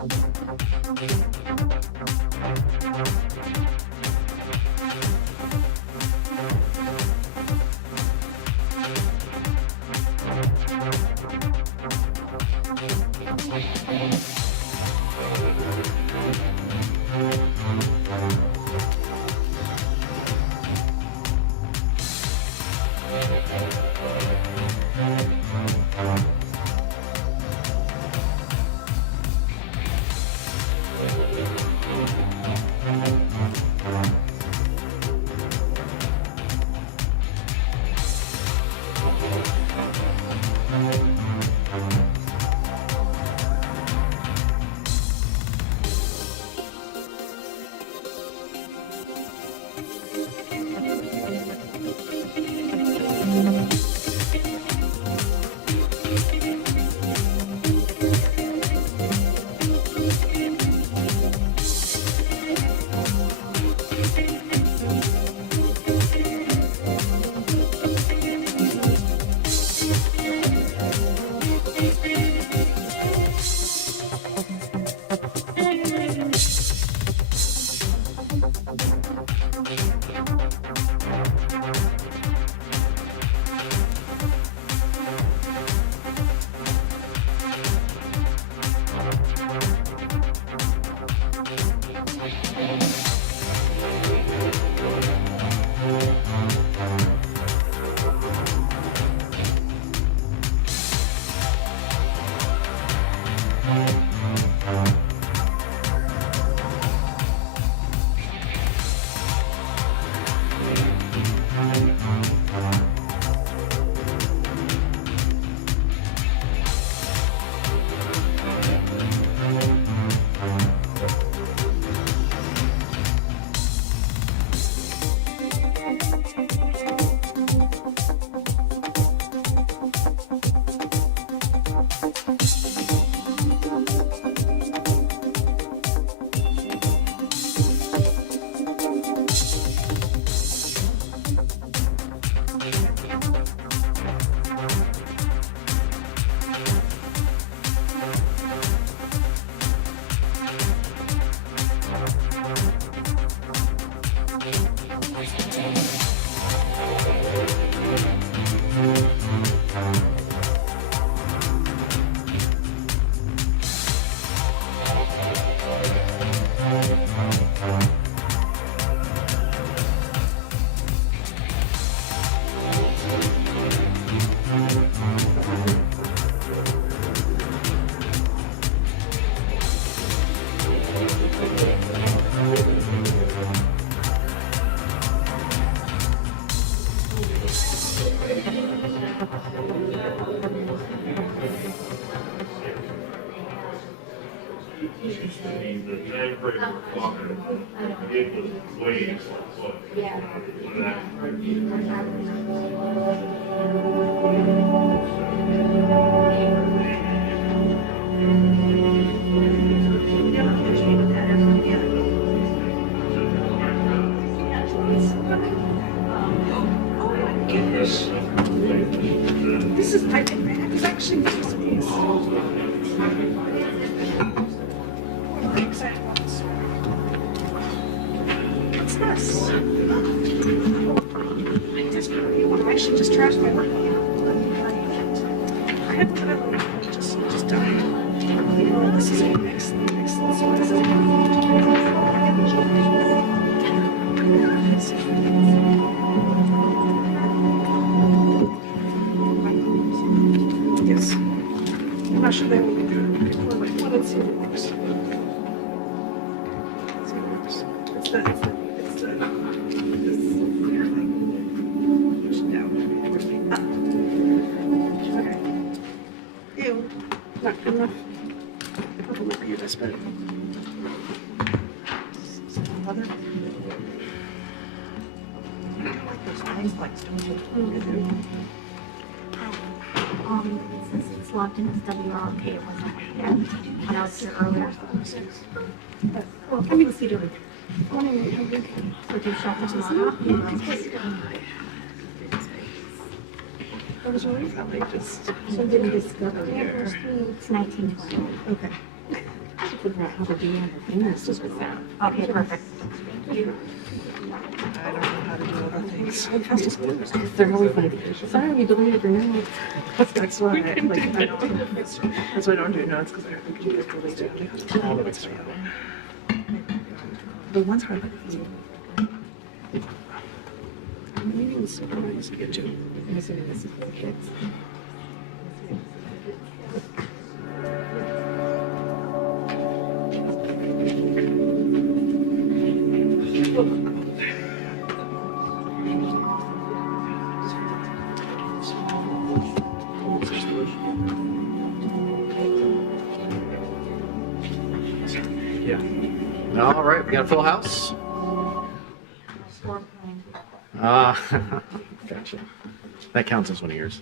The time frame we're talking, it was way what? Yeah. This is, I think, it's actually this piece. I'm really excited about this. What's this? I actually just trashed my work. I had whatever, just died. Oh, this is mixed. This one is yes. I'm not sure they will be good. Well, let's see if it works. Let's see if it works. It's the this clear thing. Push it down. Everything up. Okay. Ew. Not good enough. I probably review this, but other. I like those things like stone. Since it's logged into WROK, it wasn't when I was here earlier. Well, can we see the shelters That was really fun. They just so didn't discover here. It's 1920. okay. figure out how to do other things just with that. Okay, perfect. I don't know how to do other things. They're really funny. Sorry, you deleted your notes. That's why I don't do notes because I think you get deleted. The ones are like these. I'm even surprised to get you. This is for the kids. Yeah. All right, we got a full house. Gotcha. That counts as one of yours.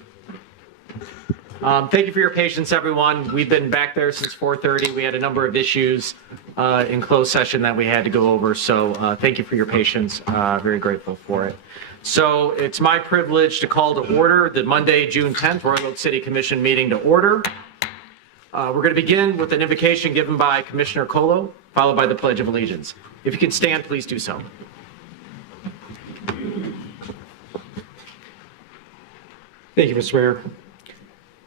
Thank you for your patience, everyone. We've been back there since 4:30. We had a number of issues in closed session that we had to go over, so thank you for your patience. Very grateful for it. So it's my privilege to call to order the Monday, June 10th Royal Oak City Commission meeting to order. We're going to begin with an invocation given by Commissioner Colo, followed by the Pledge of Allegiance. If you can stand, please do so. Thank you, Mr. Mayor.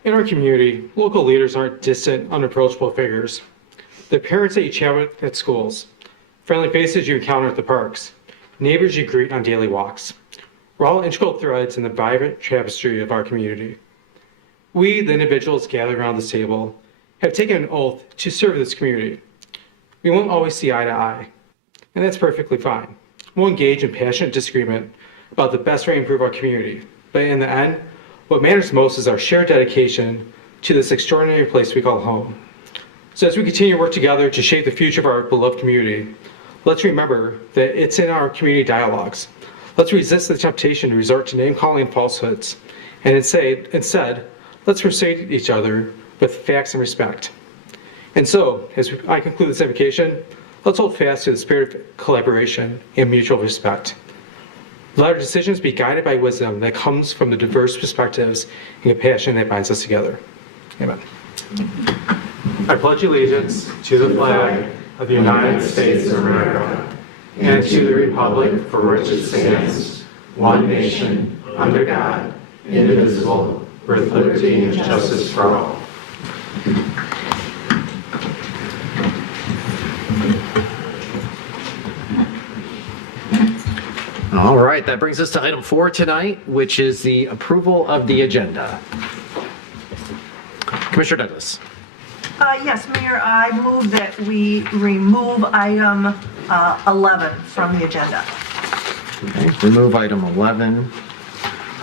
In our community, local leaders aren't distant, unapproachable figures. The parents that you chat with at schools, friendly faces you encounter at the parks, neighbors you greet on daily walks. We're all integral threads in the vibrant tapestry of our community. We, the individuals gathered around this table, have taken an oath to serve this community. We won't always see eye to eye, and that's perfectly fine. We'll engage in passionate disagreement about the best way to improve our community, but in the end, what matters most is our shared dedication to this extraordinary place we call home. So as we continue to work together to shape the future of our beloved community, let's remember that it's in our community dialogues. Let's resist the temptation to resort to name-calling and falsehoods, and instead, let's persuade each other with facts and respect. And so, as I conclude this invocation, let's hold fast to the spirit of collaboration and mutual respect. Let our decisions be guided by wisdom that comes from the diverse perspectives and compassion that binds us together. Amen. I pledge allegiance to the flag of the United States of America and to the republic for which it stands, one nation, under God, indivisible, with liberty and justice for all. All right, that brings us to item 4 tonight, which is the approval of the agenda. Commissioner Douglas. Yes, Mayor, I move that we remove item 11 from the agenda. Okay, remove item 11.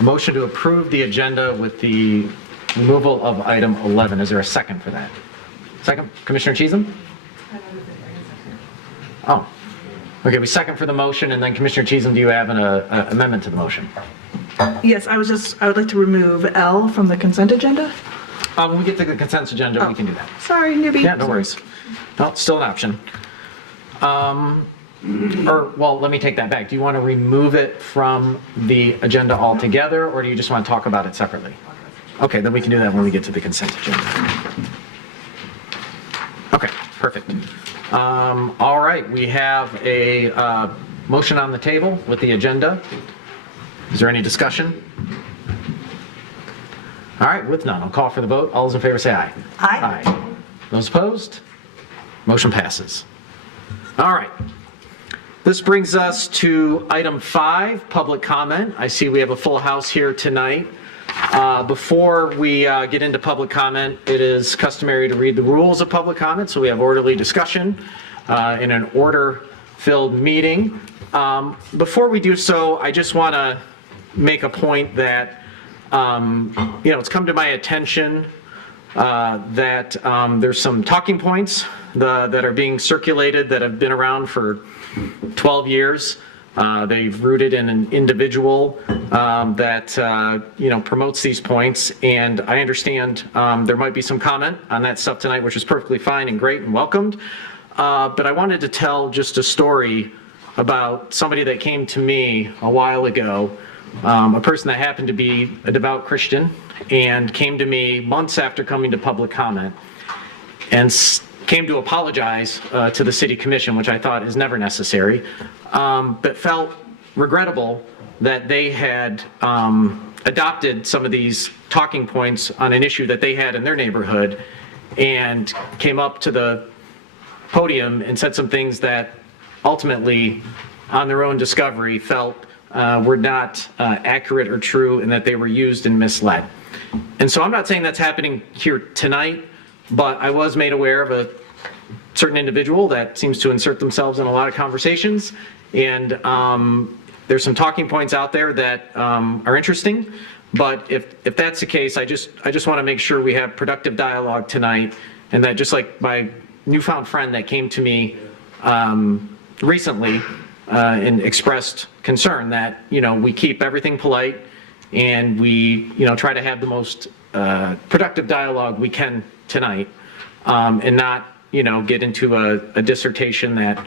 A motion to approve the agenda with the removal of item 11. Is there a second for that? Second, Commissioner Cheatham? Oh, okay, we second for the motion, and then Commissioner Cheatham, do you have an amendment to the motion? Yes, I would like to remove L from the consent agenda. When we get to the consent agenda, we can do that. Sorry, newbie. Yeah, no worries. No, it's still an option. Well, let me take that back. Do you want to remove it from the agenda altogether, or do you just want to talk about it separately? Okay, then we can do that when we get to the consent agenda. Okay, perfect. All right, we have a motion on the table with the agenda. Is there any discussion? All right, with none, I'll call for the vote. All those in favor say aye. Aye. Aye. Those opposed? Motion passes. All right. This brings us to item 5, public comment. I see we have a full house here tonight. Before we get into public comment, it is customary to read the rules of public comment, so we have orderly discussion in an order-filled meeting. Before we do so, I just want to make a point that it's come to my attention that there's some talking points that are being circulated that have been around for 12 years. They've rooted in an individual that promotes these points, and I understand there might be some comment on that stuff tonight, which is perfectly fine and great and welcomed. But I wanted to tell just a story about somebody that came to me a while ago, a person that happened to be a devout Christian and came to me months after coming to public comment and came to apologize to the city commission, which I thought is never necessary, but felt regrettable that they had adopted some of these talking points on an issue that they had in their neighborhood and came up to the podium and said some things that ultimately, on their own discovery, felt were not accurate or true and that they were used and misled. And so I'm not saying that's happening here tonight, but I was made aware of a certain individual that seems to insert themselves in a lot of conversations, and there's some talking points out there that are interesting, but if that's the case, I just want to make sure we have productive dialogue tonight, and that just like my newfound friend that came to me recently and expressed concern that, we keep everything polite and we, try to have the most productive dialogue we can tonight, and not, get into a dissertation that,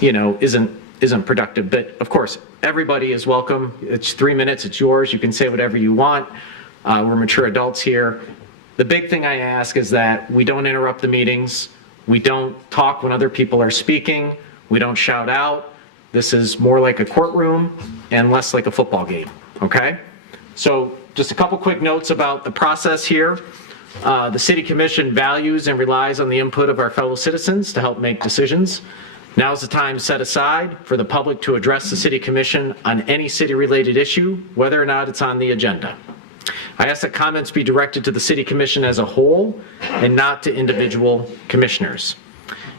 isn't productive. But of course, everybody is welcome. It's 3 minutes, it's yours. You can say whatever you want. We're mature adults here. The big thing I ask is that we don't interrupt the meetings. We don't talk when other people are speaking. We don't shout out. This is more like a courtroom and less like a football game, okay? So just a couple quick notes about the process here. The City Commission values and relies on the input of our fellow citizens to help make decisions. Now's the time set aside for the public to address the City Commission on any city-related issue, whether or not it's on the agenda. I ask that comments be directed to the City Commission as a whole and not to individual commissioners.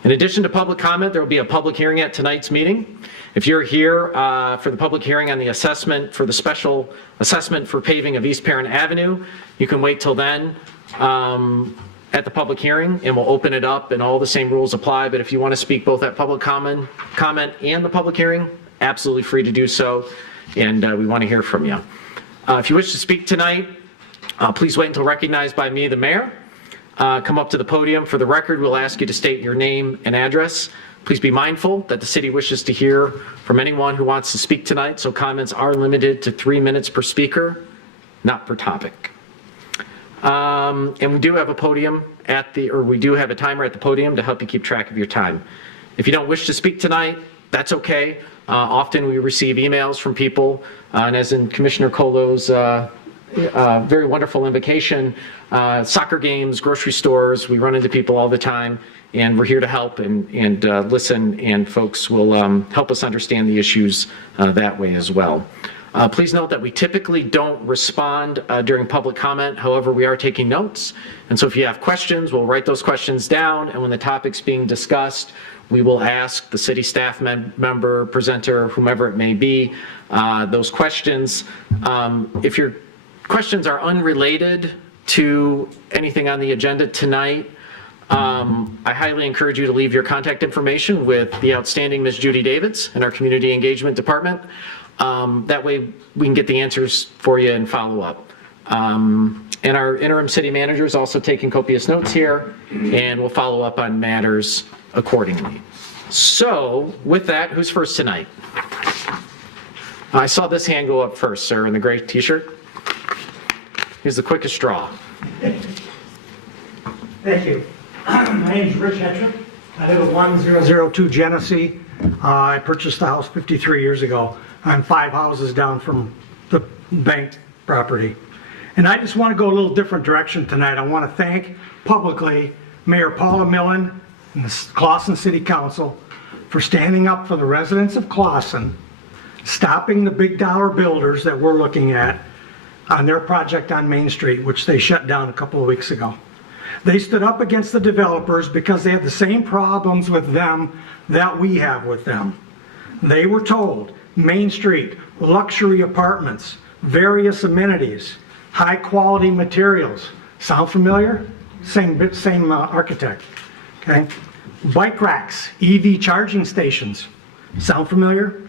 In addition to public comment, there will be a public hearing at tonight's meeting. If you're here for the public hearing on the assessment for the special assessment for paving of East Parent Avenue, you can wait till then at the public hearing, and we'll open it up and all the same rules apply. But if you want to speak both at public comment and the public hearing, absolutely free to do so, and we want to hear from you. If you wish to speak tonight, please wait until recognized by me, the mayor. Come up to the podium. For the record, we'll ask you to state your name and address. Please be mindful that the city wishes to hear from anyone who wants to speak tonight, so comments are limited to 3 minutes per speaker, not per topic. And we do have a podium we do have a timer at the podium to help you keep track of your time. If you don't wish to speak tonight, that's okay. Often we receive emails from people, and as in Commissioner Colo's very wonderful invocation, soccer games, grocery stores, we run into people all the time, and we're here to help and listen, and folks will help us understand the issues that way as well. Please note that we typically don't respond during public comment. However, we are taking notes. And so if you have questions, we'll write those questions down. And when the topic's being discussed, we will ask the city staff member, presenter, whomever it may be, those questions. If your questions are unrelated to anything on the agenda tonight, I highly encourage you to leave your contact information with the outstanding Ms. Judy Davids in our Community Engagement Department. That way we can get the answers for you and follow up. And our interim city manager is also taking copious notes here, and we'll follow up on matters accordingly. So with that, who's first tonight? I saw this hand go up first, sir, in the gray t-shirt. He's the quickest straw. Thank you. My name is Rich Hetrick. I live at 1002 Genesee. I purchased the house 53 years ago. I'm 5 houses down from the bank property. And I just want to go a little different direction tonight. I want to thank publicly Mayor Paula Millen and the Clawson City Council for standing up for the residents of Clawson, stopping the big dollar builders that we're looking at on their project on Main Street, which they shut down a couple of weeks ago. They stood up against the developers because they have the same problems with them that we have with them. They were told Main Street, luxury apartments, various amenities, high quality materials. Sound familiar? Same architect, okay? Bike racks, EV charging stations. Sound familiar?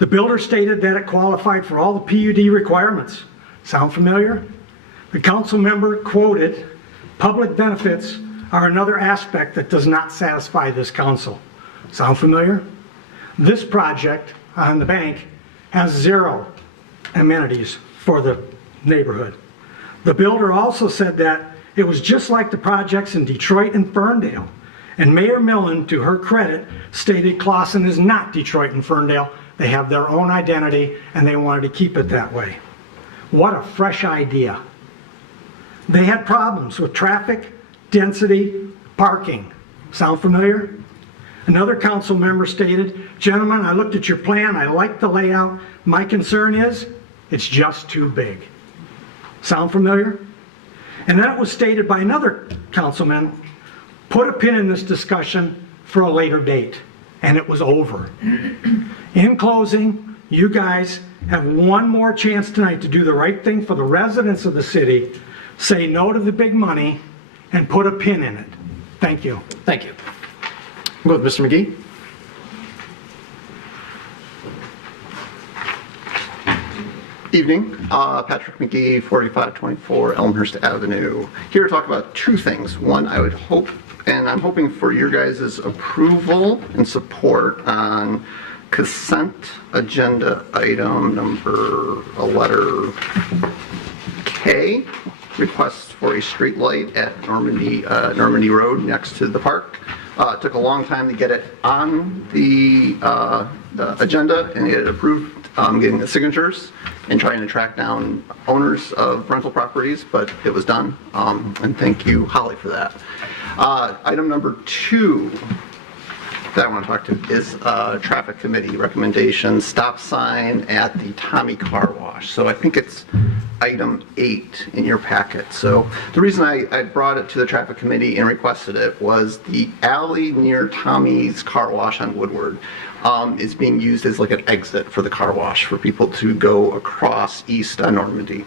The builder stated that it qualified for all the PUD requirements. Sound familiar? The council member quoted, "Public benefits are another aspect that does not satisfy this council." Sound familiar? This project on the bank has 0 amenities for the neighborhood. The builder also said that It was just like the projects in Detroit and Ferndale. And Mayor Millen, to her credit, stated Clausen is not Detroit and Ferndale. They have their own identity and they wanted to keep it that way. What a fresh idea. They had problems with traffic, density, parking. Sound familiar? Another council member stated, "Gentlemen, I looked at your plan, I like the layout. My concern is, it's just too big." Sound familiar? And then it was stated by another councilman, "Put a pin in this discussion for a later date." And it was over. In closing, you guys have one more chance tonight to do the right thing for the residents of the city, say no to the big money, and put a pin in it. Thank you. Thank you. Go with Mr. McGee. Evening, Patrick McGee, 4524 Elmhurst Avenue. Here to talk about two things. One, I would hope, and I'm hoping for your guys' approval and support on consent agenda item number, a letter K, request for a street light at Normandy Road next to the park. It took a long time to get it on the agenda and get it approved, getting the signatures and trying to track down owners of rental properties, but it was done. And thank you, Holly, for that. Item number 2 that I want to talk to is traffic committee recommendation, stop sign at the Tommy Car Wash. So I think it's item 8 in your packet. So the reason I brought it to the traffic committee and requested it was the alley near Tommy's Car Wash on Woodward is being used as like an exit for the car wash for people to go across east on Normandy.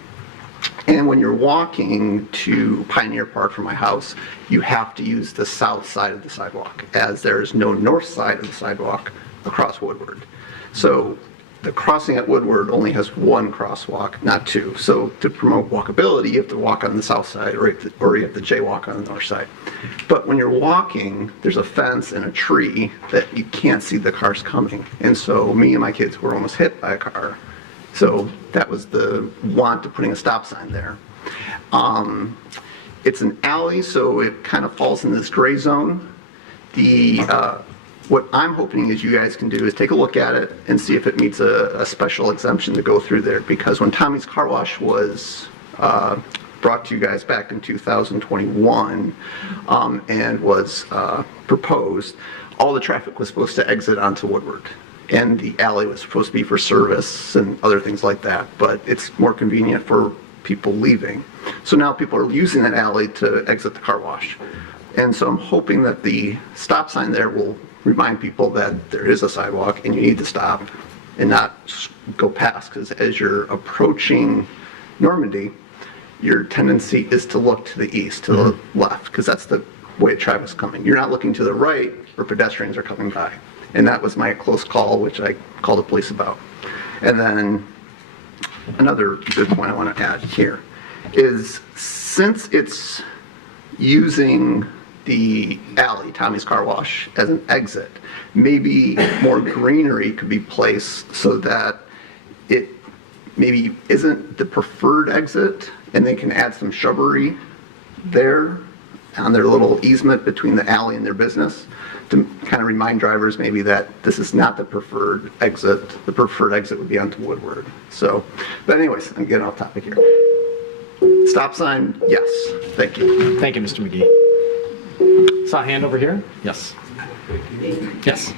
And when you're walking to Pioneer Park from my house, you have to use the south side of the sidewalk, as there is no north side of the sidewalk across Woodward. So the crossing at Woodward only has one crosswalk, not two. So to promote walkability, you have to walk on the south side, or you have to jaywalk on the north side. But when you're walking, there's a fence and a tree that you can't see the cars coming. And so me and my kids were almost hit by a car. So that was the want of putting a stop sign there. It's an alley, so it kind of falls in this gray zone. What I'm hoping is you guys can do is take a look at it and see if it meets a special exemption to go through there. Because when Tommy's Car Wash was brought to you guys back in 2021 and was proposed, all the traffic was supposed to exit onto Woodward. And the alley was supposed to be for service and other things like that, but it's more convenient for people leaving. So now people are using that alley to exit the car wash. And so I'm hoping that the stop sign there will remind people that there is a sidewalk and you need to stop and not go past, because as you're approaching Normandy, your tendency is to look to the east, to the left, because that's the way traffic's coming. You're not looking to the right where pedestrians are coming by. And that was my close call, which I called the police about. And then another good point I want to add here is, since it's using the alley, Tommy's Car Wash, as an exit, maybe more greenery could be placed so that it maybe isn't the preferred exit, and they can add some shrubbery there on their little easement between the alley and their business, to kind of remind drivers maybe that this is not the preferred exit. The preferred exit would be onto Woodward. So, but anyways, I'm getting off topic here. Stop sign, yes. Thank you. Thank you, Mr. McGee. Saw a hand over here? Yes. Yes.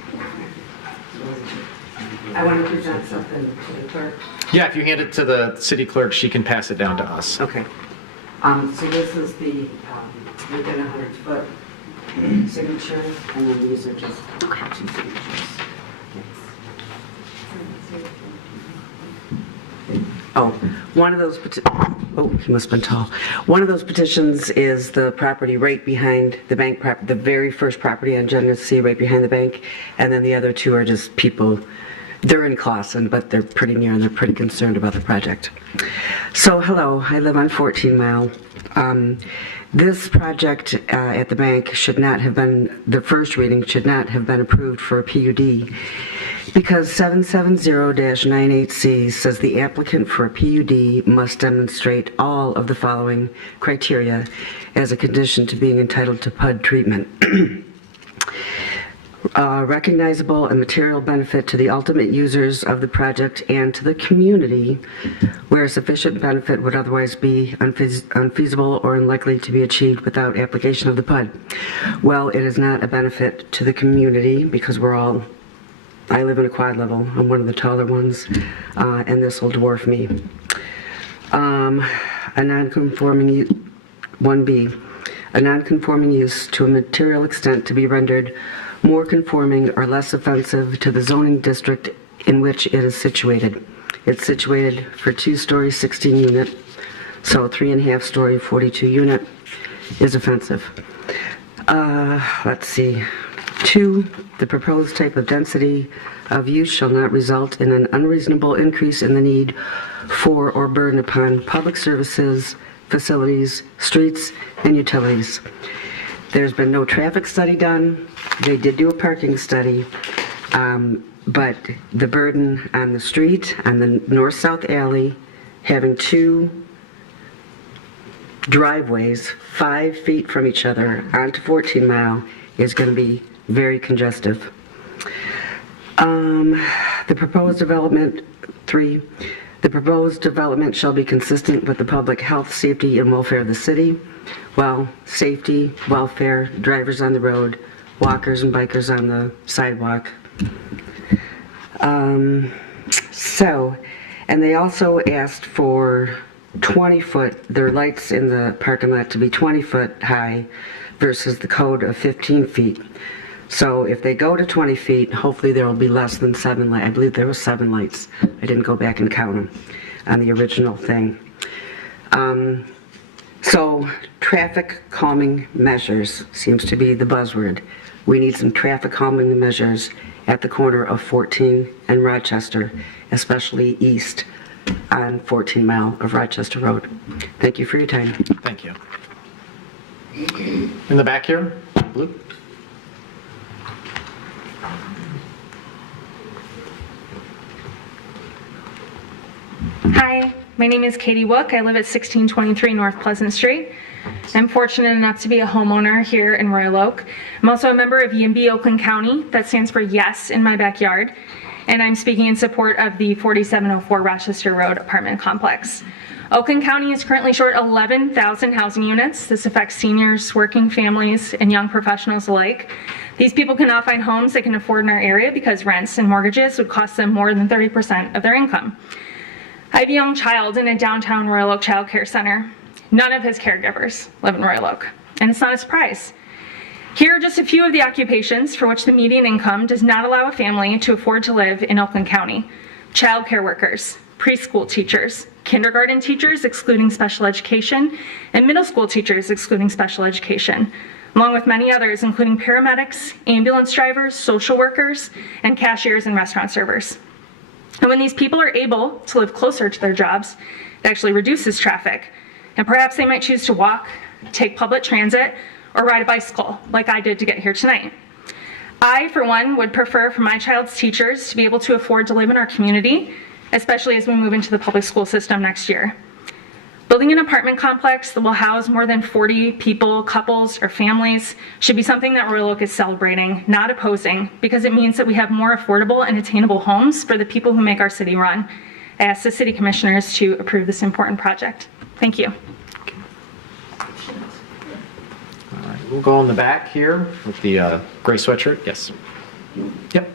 I want to present something to the clerk. Yeah, if you hand it to the city clerk, she can pass it down to us. Okay. So this is the within 100-foot signature, and then these are just two signatures. Oh, one of those, he must have been tall. One of those petitions is the property right behind the bank, the very first property on Genesee, right behind the bank, and then the other two are just people. They're in Clausen, but they're pretty near and they're pretty concerned about the project. So, hello, I live on 14 Mile. This project at the bank should not have been, the first reading should not have been approved for a PUD. Because 770-98C says the applicant for a PUD must demonstrate all of the following criteria as a condition to being entitled to PUD treatment. Recognizable and material benefit to the ultimate users of the project and to the community, where sufficient benefit would otherwise be unfeasible or unlikely to be achieved without application of the PUD. Well, it is not a benefit to the community because I live in a quad level. I'm one of the taller ones, and this will dwarf me. A non-conforming 1B, a non-conforming use to a material extent to be rendered more conforming or less offensive to the zoning district in which it is situated. It's situated for 2-story, 16 unit, so 3.5-story, 42 unit is offensive. Let's see. 2, the proposed type of density of use shall not result in an unreasonable increase in the need for or burden upon public services, facilities, streets, and utilities. There's been no traffic study done. They did do a parking study, but the burden on the street, on the north-south alley, having 2 driveways 5 feet from each other onto 14 Mile is going to be very congestive. The proposed development, 3, the proposed development shall be consistent with the public health, safety, and welfare of the city. Well, safety, welfare, drivers on the road, walkers and bikers on the sidewalk. And they also asked for 20-foot, their lights in the parking lot to be 20-foot high versus the code of 15 feet. So if they go to 20 feet, hopefully there will be less than 7 lights. I believe there were 7 lights. I didn't go back and count them on the original thing. So traffic calming measures seems to be the buzzword. We need some traffic calming measures at the corner of 14 and Rochester, especially east on 14 Mile of Rochester Road. Thank you for your time. Thank you. In the back here, Luke? Hi, my name is Katie Wook. I live at 1623 North Pleasant Street. I'm fortunate enough to be a homeowner here in Royal Oak. I'm also a member of YIMBY Oakland County. That stands for Yes in My Backyard. And I'm speaking in support of the 4704 Rochester Road apartment complex. Oakland County is currently short 11,000 housing units. This affects seniors, working families, and young professionals alike. These people cannot find homes they can afford in our area because rents and mortgages would cost them more than 30% of their income. I have a young child in a downtown Royal Oak child care center. None of his caregivers live in Royal Oak, and it's not a surprise. Here are just a few of the occupations for which the median income does not allow a family to afford to live in Oakland County. Child care workers, preschool teachers, kindergarten teachers excluding special education, and middle school teachers excluding special education, along with many others including paramedics, ambulance drivers, social workers, and cashiers and restaurant servers. And when these people are able to live closer to their jobs, it actually reduces traffic. And perhaps they might choose to walk, take public transit, or ride a bicycle, like I did to get here tonight. I, for one, would prefer for my child's teachers to be able to afford to live in our community, especially as we move into the public school system next year. Building an apartment complex that will house more than 40 people, couples, or families should be something that Royal Oak is celebrating, not opposing, because it means that we have more affordable and attainable homes for the people who make our city run. I ask the city commissioners to approve this important project. Thank you. All right, we'll go in the back here with the gray sweatshirt. Yes. Yep.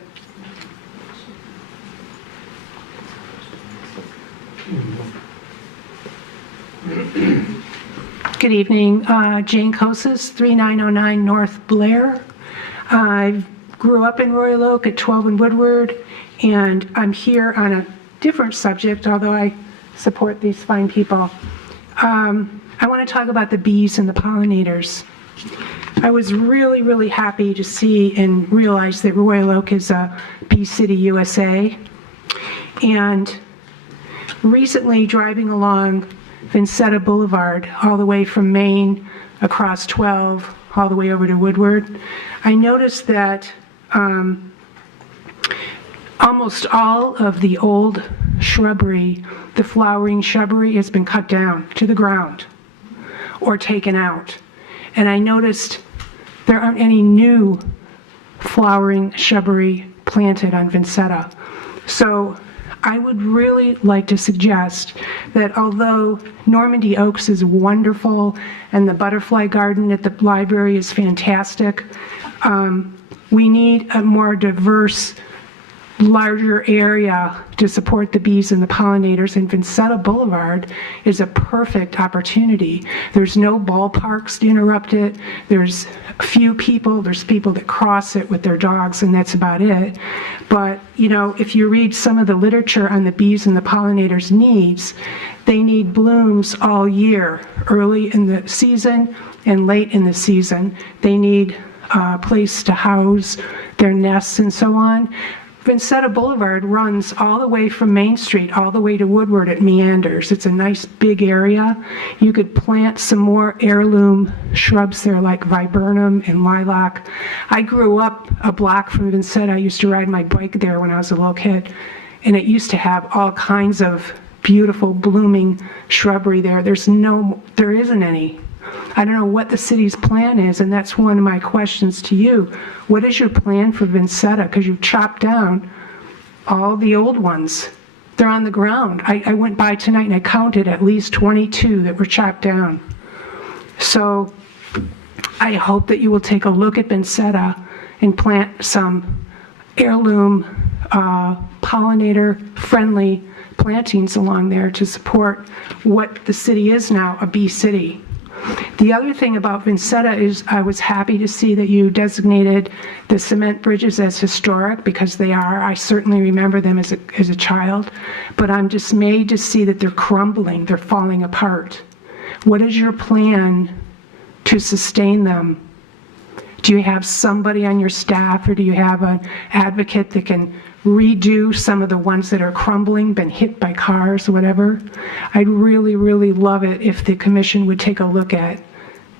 Good evening. Jane Kosis, 3909 North Blair. I grew up in Royal Oak at 12 and Woodward, and I'm here on a different subject, although I support these fine people. I want to talk about the bees and the pollinators. I was really, really happy to see and realize that Royal Oak is a Bee City, USA. And recently, driving along Vincetta Boulevard, all the way from Maine, across 12, all the way over to Woodward, I noticed that all almost all of the old shrubbery, the flowering shrubbery, has been cut down to the ground or taken out. And I noticed there aren't any new flowering shrubbery planted on Vincetta. So I would really like to suggest that although Normandy Oaks is wonderful and the butterfly garden at the library is fantastic, we need a more diverse, larger area to support the bees and the pollinators, and Vincetta Boulevard is a perfect opportunity. There's no ballparks to interrupt it. There's a few people. There's people that cross it with their dogs, and that's about it. But, you know, if you read some of the literature on the bees and the pollinators' needs, they need blooms all year, early in the season and late in the season. They need a place to house their nests and so on. Vincetta Boulevard runs all the way from Main Street all the way to Woodward. It meanders. It's a nice big area. You could plant some more heirloom shrubs there like viburnum and lilac. I grew up a block from Vincetta. I used to ride my bike there when I was a little kid, and it used to have all kinds of beautiful blooming shrubbery there. There isn't any. I don't know what the city's plan is, and that's one of my questions to you. What is your plan for Vincetta? Because you've chopped down all the old ones. They're on the ground. I went by tonight and I counted at least 22 that were chopped down. So I hope that you will take a look at Vincetta and plant some heirloom, pollinator-friendly plantings along there to support what the city is now, a bee city. The other thing about Vincetta is I was happy to see that you designated the cement bridges as historic, because they are. I certainly remember them as a child, but I'm dismayed to see that they're crumbling, they're falling apart. What is your plan to sustain them? Do you have somebody on your staff, or do you have an advocate that can redo some of the ones that are crumbling, been hit by cars, whatever? I'd really, really love it if the commission would take a look at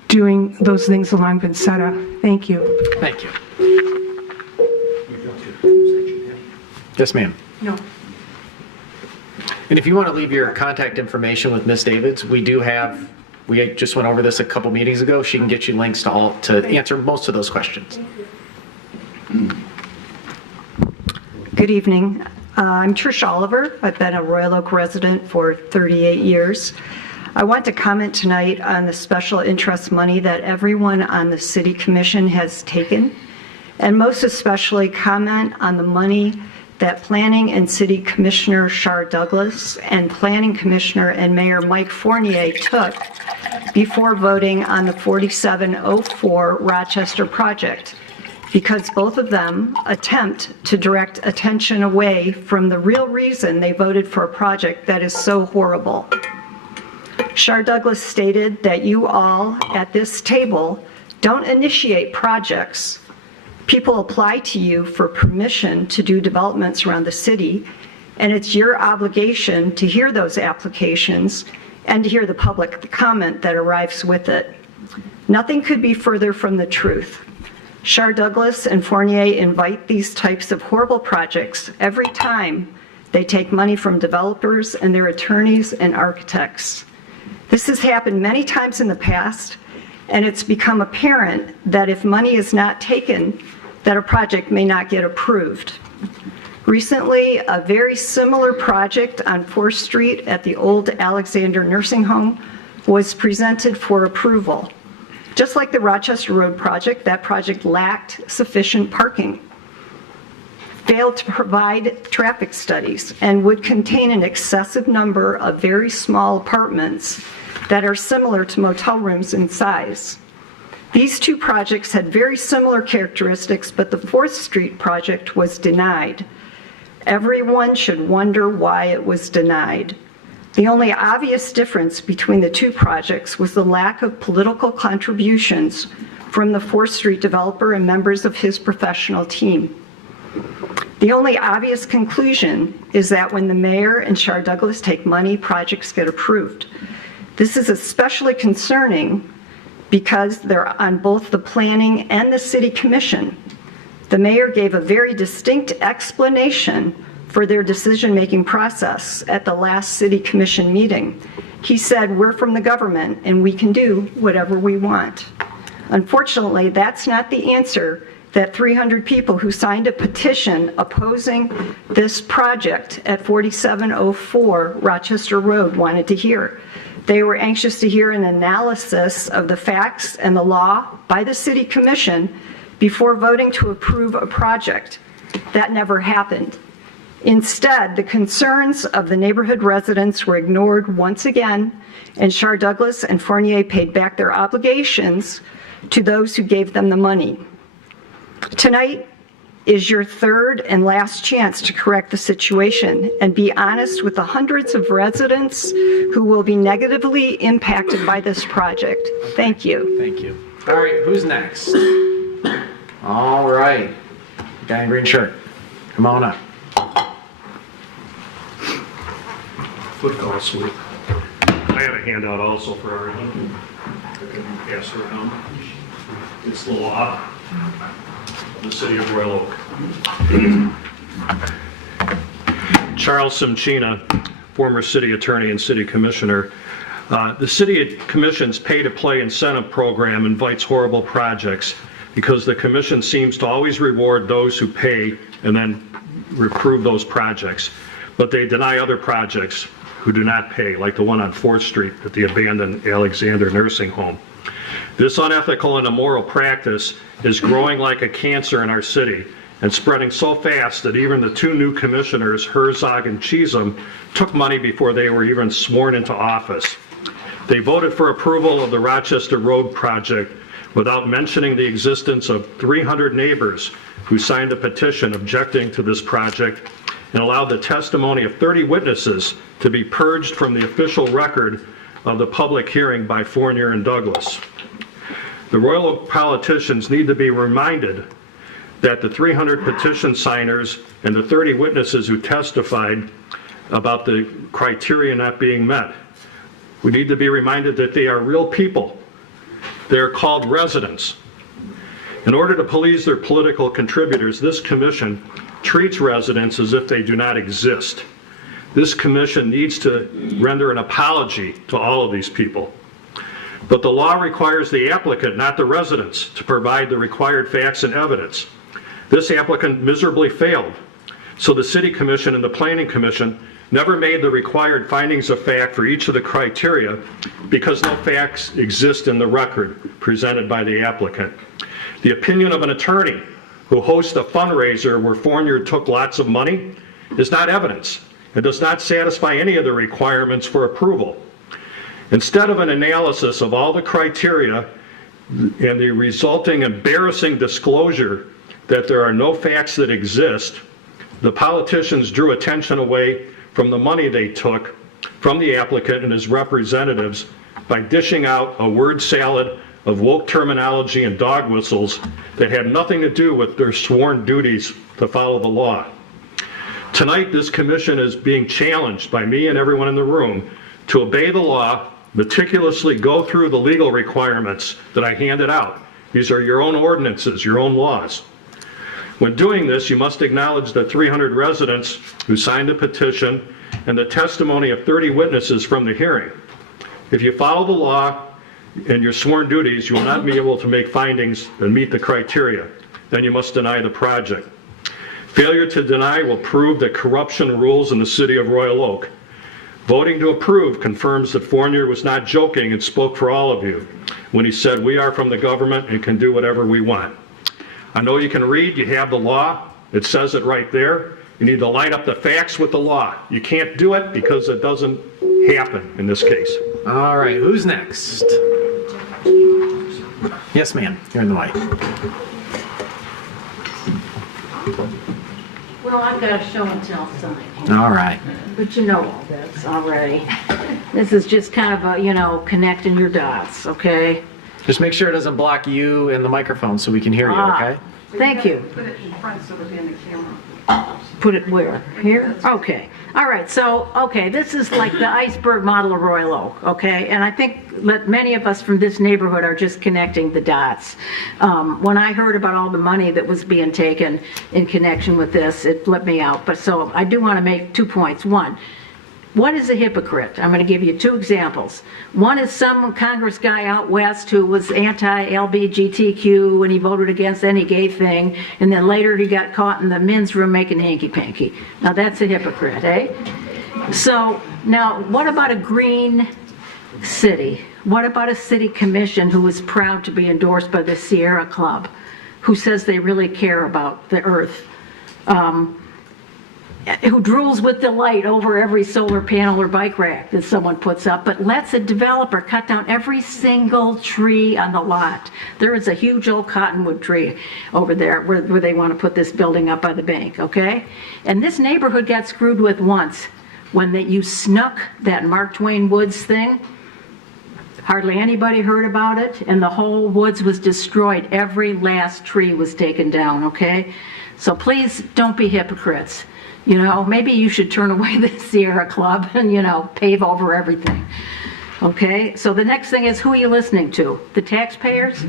doing those things along Vincetta. Thank you. Thank you. Yes, ma'am. No. And if you want to leave your contact information with Ms. Davids, we just went over this a couple meetings ago. She can get you links to answer most of those questions. Good evening. I'm Trish Oliver. I've been a Royal Oak resident for 38 years. I want to comment tonight on the special interest money that everyone on the City Commission has taken, and most especially comment on the money that Planning and City Commissioner Shar Douglas and Planning Commissioner and Mayor Mike Fournier took before voting on the 4704 Rochester project, because both of them attempt to direct attention away from the real reason they voted for a project that is so horrible. Shar Douglas stated that you all at this table don't initiate projects. People apply to you for permission to do developments around the city, and it's your obligation to hear those applications and to hear the public comment that arrives with it. Nothing could be further from the truth. Shar Douglas and Fournier invite these types of horrible projects every time they take money from developers and their attorneys and architects. This has happened many times in the past, and it's become apparent that if money is not taken, that a project may not get approved. Recently, a very similar project on 4th Street at the old Alexander Nursing Home was presented for approval. Just like the Rochester Road project, that project lacked sufficient parking, failed to provide traffic studies, and would contain an excessive number of very small apartments that are similar to motel rooms in size. These two projects had very similar characteristics, but the 4th Street project was denied. Everyone should wonder why it was denied. The only obvious difference between the two projects was the lack of political contributions from the 4th Street developer and members of his professional team. The only obvious conclusion is that when the mayor and Shar Douglas take money, projects get approved. This is especially concerning because they're on both the planning and the city commission. The mayor gave a very distinct explanation for their decision-making process at the last city commission meeting. He said, "We're from the government and we can do whatever we want." Unfortunately, that's not the answer that 300 people who signed a petition opposing this project at 4704 Rochester Road wanted to hear. They were anxious to hear an analysis of the facts and the law by the city commission before voting to approve a project. That never happened. Instead, the concerns of the neighborhood residents were ignored once again, and Shar Douglas and Fournier paid back their obligations to those who gave them the money. Tonight is your third and last chance to correct the situation and be honest with the hundreds of residents who will be negatively impacted by this project. Thank you. Thank you. All right, who's next? All right. Guy in green shirt. Come on up. Football sweep. I have a handout also for everyone. I can pass around. It's the law of the city of Royal Oak. Charles Simchina, former city attorney and city commissioner. The city commission's pay-to-play incentive program invites horrible projects because the commission seems to always reward those who pay and then approve those projects. But they deny other projects who do not pay, like the one on 4th Street at the abandoned Alexander Nursing Home. This unethical and immoral practice is growing like a cancer in our city and spreading so fast that even the two new commissioners, Herzog and Chisholm, took money before they were even sworn into office. They voted for approval of the Rochester Road project without mentioning the existence of 300 neighbors who signed a petition objecting to this project and allowed the testimony of 30 witnesses to be purged from the official record of the public hearing by Fournier and Douglas. The Royal Oak politicians need to be reminded that the 300 petition signers and the 30 witnesses who testified about the criteria not being met, we need to be reminded that they are real people. They are called residents. In order to please their political contributors, this commission treats residents as if they do not exist. This commission needs to render an apology to all of these people. But the law requires the applicant, not the residents, to provide the required facts and evidence. This applicant miserably failed, so the City Commission and the Planning Commission never made the required findings of fact for each of the criteria because no facts exist in the record presented by the applicant. The opinion of an attorney who hosts a fundraiser where Fournier took lots of money is not evidence. It does not satisfy any of the requirements for approval. Instead of an analysis of all the criteria and the resulting embarrassing disclosure that there are no facts that exist, the politicians drew attention away from the money they took from the applicant and his representatives by dishing out a word salad of woke terminology and dog whistles that had nothing to do with their sworn duties to follow the law. Tonight, this commission is being challenged by me and everyone in the room to obey the law, meticulously go through the legal requirements that I handed out. These are your own ordinances, your own laws. When doing this, you must acknowledge the 300 residents who signed the petition and the testimony of 30 witnesses from the hearing. If you follow the law and your sworn duties, you will not be able to make findings and meet the criteria. Then you must deny the project. Failure to deny will prove that corruption rules in the city of Royal Oak. Voting to approve confirms that Fournier was not joking and spoke for all of you when he said, "We are from the government and can do whatever we want." I know you can read, you have the law, it says it right there. You need to line up the facts with the law. You can't do it because it doesn't happen in this case. All right, who's next? Yes, ma'am, you're in the mic. Well, I've got a show and tell sign. All right. But you know all this already. This is just kind of a, you know, connecting your dots, okay? Just make sure it doesn't block you and the microphone so we can hear you, okay? Thank you. Put it in front so it'll be in the camera. Put it where? Here? Okay. All right, so, okay, this is like the iceberg model of Royal Oak, okay? And I think that many of us from this neighborhood are just connecting the dots. When I heard about all the money that was being taken in connection with this, it flipped me out. But so I do want to make 2 points. One, what is a hypocrite? I'm going to give you 2 examples. One is some Congress guy out west who was anti-LBGTQ and he voted against any gay thing, and then later he got caught in the men's room making hanky-panky. Now that's a hypocrite, eh? So now what about a green city? What about a city commission who is proud to be endorsed by the Sierra Club, who says they really care about the earth? Who drools with delight over every solar panel or bike rack that someone puts up, but lets a developer cut down every single tree on the lot. There is a huge old cottonwood tree over there where they want to put this building up by the bank, okay? And this neighborhood got screwed with once when you snuck that Mark Twain Woods thing. Hardly anybody heard about it, and the whole woods was destroyed. Every last tree was taken down, okay? So please don't be hypocrites. You know, maybe you should turn away the Sierra Club and, you know, pave over everything. Okay, so the next thing is, who are you listening to? The taxpayers?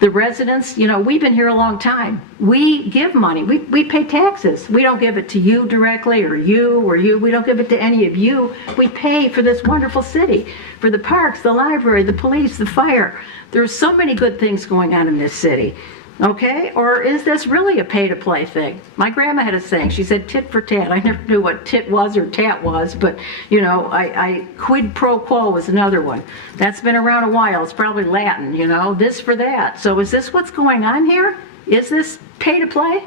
The residents? You know, we've been here a long time. We give money. We pay taxes. We don't give it to you directly or you. We don't give it to any of you. We pay for this wonderful city, for the parks, the library, the police, the fire. There's so many good things going on in this city. Okay, or is this really a pay-to-play thing? My grandma had a saying. She said tit for tat. I never knew what tit was or tat was, but, you know, I quid pro quo was another one. That's been around a while. It's probably Latin, you know, this for that. So is this what's going on here? Is this pay-to-play?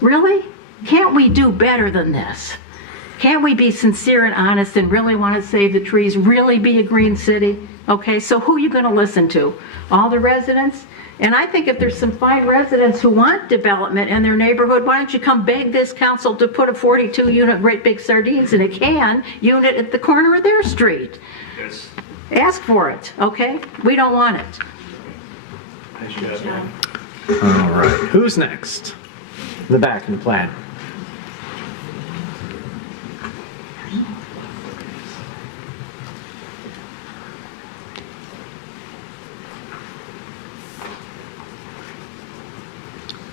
Really? Can't we do better than this? Can't we be sincere and honest and really want to save the trees, really be a green city? Okay, so who are you going to listen to? All the residents? And I think if there's some fine residents who want development in their neighborhood, why don't you come beg this council to put a 42-unit Great Big Sardines in a can unit at the corner of their street? Yes. Ask for it, okay? We don't want it. All right, who's next? In the back, in the plaid.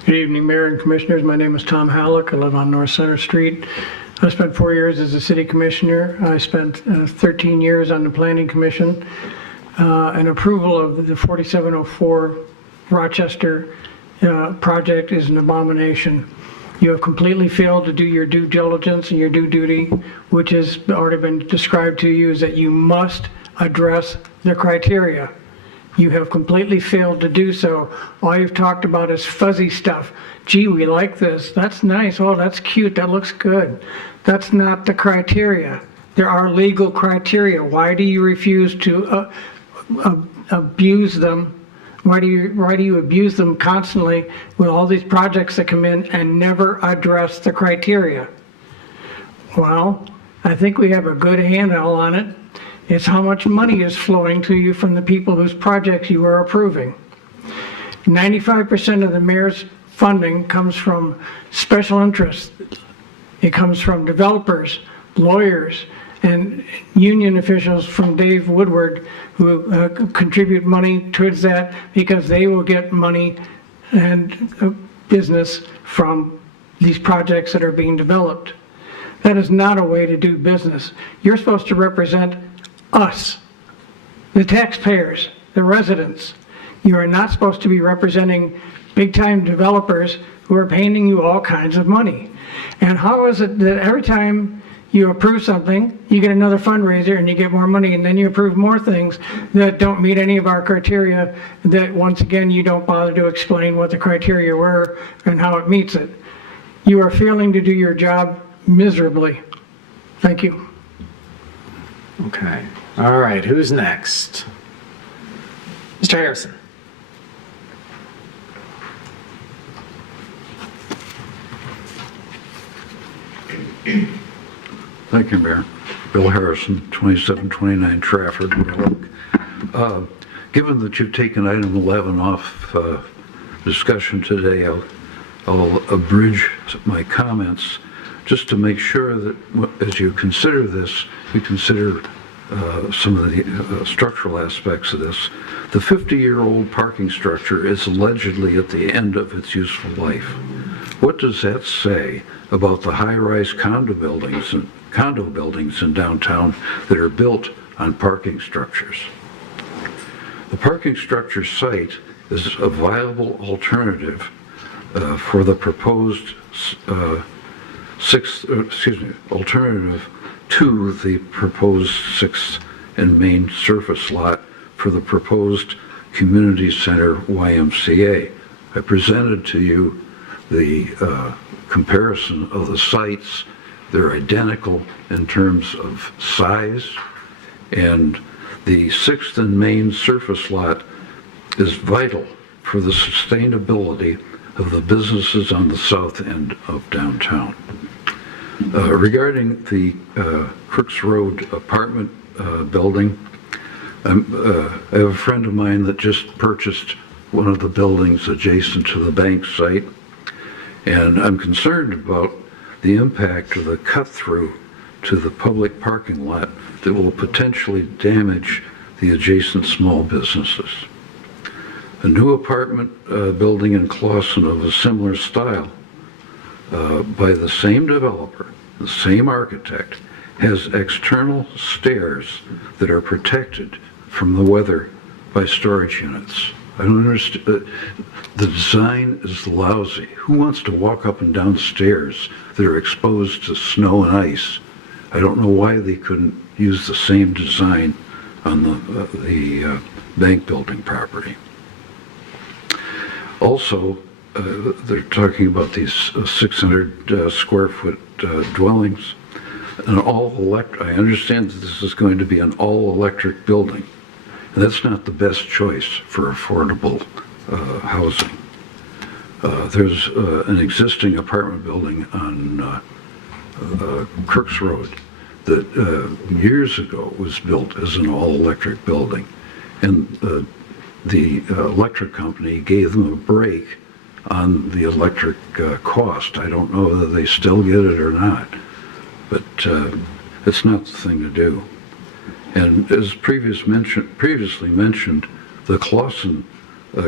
Good evening, Mayor and Commissioners. My name is Tom Halleck. I live on North Center Street. I spent 4 years as a city commissioner. I spent 13 years on the Planning Commission. An approval of the 4704 Rochester project is an abomination. You have completely failed to do your due diligence and your due duty, which has already been described to you, is that you must address the criteria. You have completely failed to do so. All you've talked about is fuzzy stuff. Gee, we like this. That's nice. Oh, that's cute. That looks good. That's not the criteria. There are legal criteria. Why do you refuse to abuse them? Why do you abuse them constantly with all these projects that come in and never address the criteria? Well, I think we have a good handle on it. It's how much money is flowing to you from the people whose projects you are approving. 95% of the mayor's funding comes from special interests. It comes from developers, lawyers, and union officials from Dave Woodward who contribute money towards that because they will get money and business from these projects that are being developed. That is not a way to do business. You're supposed to represent us, the taxpayers, the residents. You are not supposed to be representing big-time developers who are paying you all kinds of money. And how is it that every time you approve something, you get another fundraiser and you get more money, and then you approve more things that don't meet any of our criteria, that once again you don't bother to explain what the criteria were and how it meets it? You are failing to do your job miserably. Thank you. Okay. All right, who's next? Mr. Harrison. Thank you, Mayor. Bill Harrison, 2729 Trafford, Royal Oak. Given that you've taken item 11 off discussion today, I'll abridge my comments just to make sure that as you consider this, you consider some of the structural aspects of this. The 50-year-old parking structure is allegedly at the end of its useful life. What does that say about the high-rise condo buildings in downtown that are built on parking structures? The parking structure site is a viable alternative for the proposed alternative to the proposed 6th and main surface lot for the proposed community center YMCA. I presented to you the comparison of the sites. They're identical in terms of size, and the 6th and main surface lot is vital for the sustainability of the businesses on the south end of downtown. Regarding the Crooks Road apartment building, I have a friend of mine that just purchased one of the buildings adjacent to the bank site, and I'm concerned about the impact of the cut-through to the public parking lot that will potentially damage the adjacent small businesses. A new apartment building in Clawson of a similar style by the same developer, the same architect, has external stairs that are protected from the weather by storage units. I don't understand. The design is lousy. Who wants to walk up and down stairs that are exposed to snow and ice? I don't know why they couldn't use the same design on the bank building property. Also, they're talking about these 600 square foot dwellings. I understand that this is going to be an all-electric building. And that's not the best choice for affordable housing. There's an existing apartment building on Crooks Road that years ago was built as an all-electric building. And the electric company gave them a break on the electric cost. I don't know whether they still get it or not, but it's not the thing to do. And as previously mentioned, the Clawson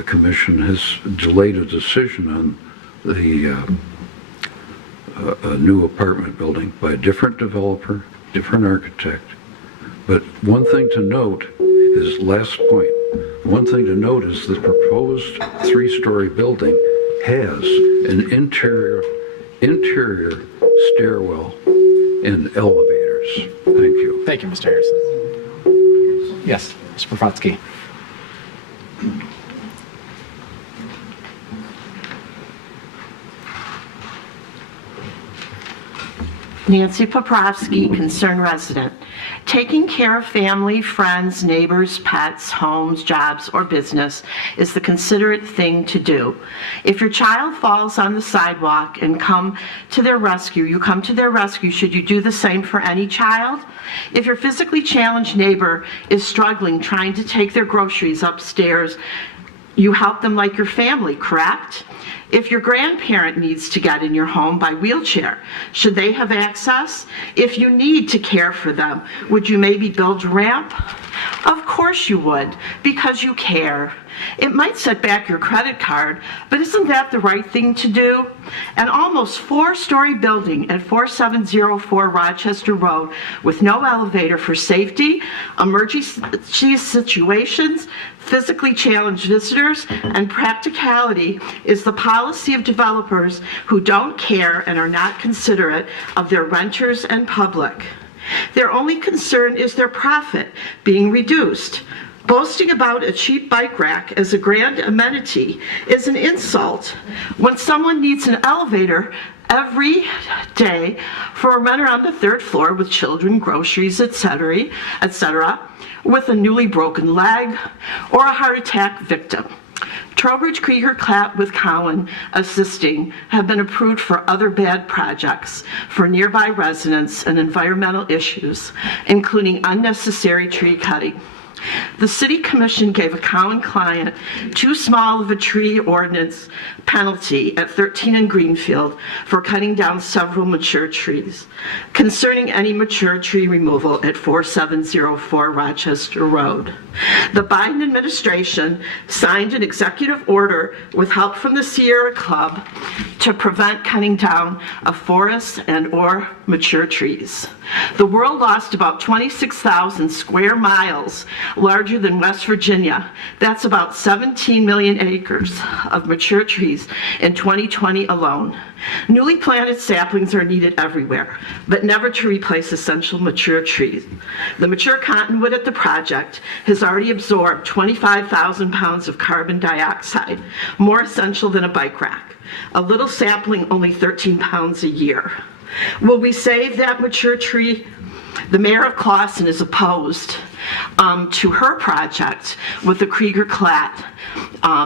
Commission has delayed a decision on the new apartment building by a different developer, different architect. But one thing to note is, last point, one thing to note is the proposed 3-story building has an interior stairwell and elevators. Thank you. Thank you, Mr. Harrison. Yes, Mr. Profotsky. Nancy Poprowski, concerned resident. Taking care of family, friends, neighbors, pets, homes, jobs, or business is the considerate thing to do. If your child falls on the sidewalk and you come to their rescue, should you do the same for any child? If your physically challenged neighbor is struggling trying to take their groceries upstairs, you help them like your family, correct? If your grandparent needs to get in your home by wheelchair, should they have access? If you need to care for them, would you maybe build a ramp? Of course you would, because you care. It might set back your credit card, but isn't that the right thing to do? An almost 4-story building at 4704 Rochester Road with no elevator for safety, emergency situations, physically challenged visitors, and practicality is the policy of developers who don't care and are not considerate of their renters and public. Their only concern is their profit being reduced. Boasting about a cheap bike rack as a grand amenity is an insult when someone needs an elevator every day for a renter on the 3rd floor with children, groceries, etc., with a newly broken leg or a heart attack victim. Trowbridge, Krieger, Clapp with Cowan assisting have been approved for other bad projects for nearby residents and environmental issues, including unnecessary tree cutting. The City Commission gave a Cowan client too small of a tree ordinance penalty at 13 in Greenfield for cutting down several mature trees. Concerning any mature tree removal at 4704 Rochester Road, the Biden administration signed an executive order with help from the Sierra Club to prevent cutting down of forests and/or mature trees. The world lost about 26,000 square miles larger than West Virginia. That's about 17 million acres of mature trees in 2020 alone. Newly planted saplings are needed everywhere, but never to replace essential mature trees. The mature cottonwood at the project has already absorbed 25,000 pounds of carbon dioxide, more essential than a bike rack. A little sapling, only 13 pounds a year. Will we save that mature tree? The mayor of Clawson is opposed to her project with the Krieger-Clatt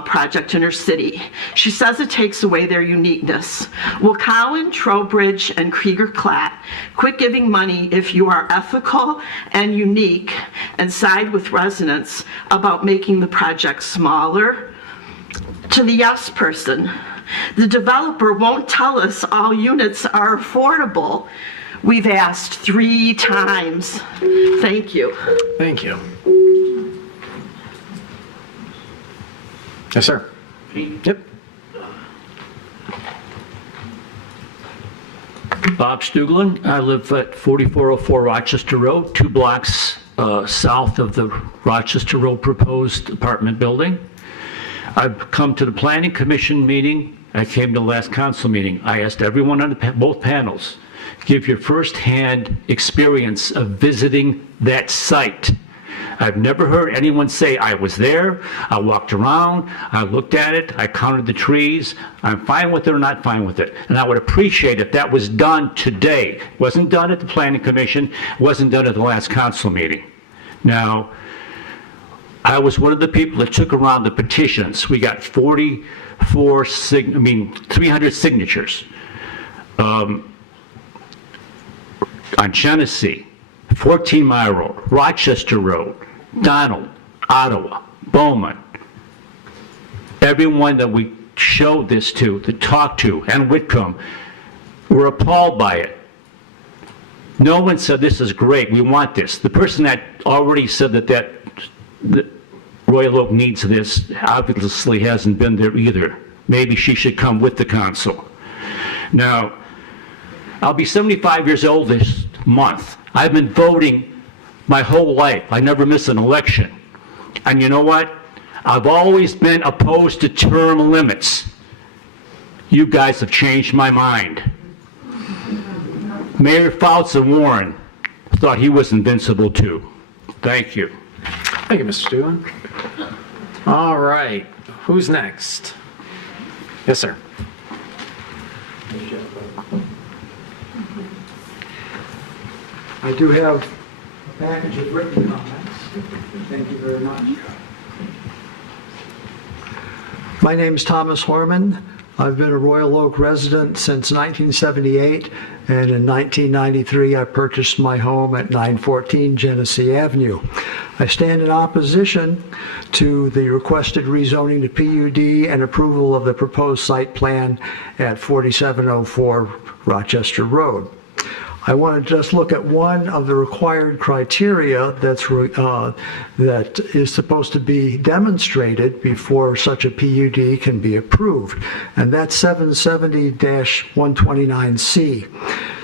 project in her city. She says it takes away their uniqueness. Will Cowan, Trowbridge, and Krieger-Clatt quit giving money if you are ethical and unique and side with residents about making the project smaller? To the yes person, the developer won't tell us all units are affordable. We've asked 3 times. Thank you. Thank you. Yes, sir. Yep. Bob Stuglin. I live at 4404 Rochester Road, 2 blocks south of the Rochester Road proposed apartment building. I've come to the Planning Commission meeting. I came to the last council meeting. I asked everyone on both panels, give your first-hand experience of visiting that site. I've never heard anyone say, I was there, I walked around, I looked at it, I counted the trees, I'm fine with it or not fine with it. And I would appreciate if that was done today. It wasn't done at the Planning Commission, it wasn't done at the last council meeting. Now, I was one of the people that took around the petitions. We got 300 signatures. On Genesee, 14 Mile Road, Rochester Road, Donald, Ottawa, Bowman. Everyone that we showed this to, that talked to, and Whitcomb, were appalled by it. No one said, this is great, we want this. The person that already said that Royal Oak needs this obviously hasn't been there either. Maybe she should come with the council. Now, I'll be 75 years old this month. I've been voting my whole life. I never miss an election. And you know what? I've always been opposed to term limits. You guys have changed my mind. Mayor Fouts of Warren thought he was invincible too. Thank you. Thank you, Mr. Stuhlin. All right, who's next? Yes, sir. I do have a package of written comments. Thank you very much. My name is Thomas Horman. I've been a Royal Oak resident since 1978, and in 1993 I purchased my home at 914 Genesee Avenue. I stand in opposition to the requested rezoning to PUD and approval of the proposed site plan at 4704 Rochester Road. I want to just look at one of the required criteria that is supposed to be demonstrated before such a PUD can be approved, and that's 770-129C.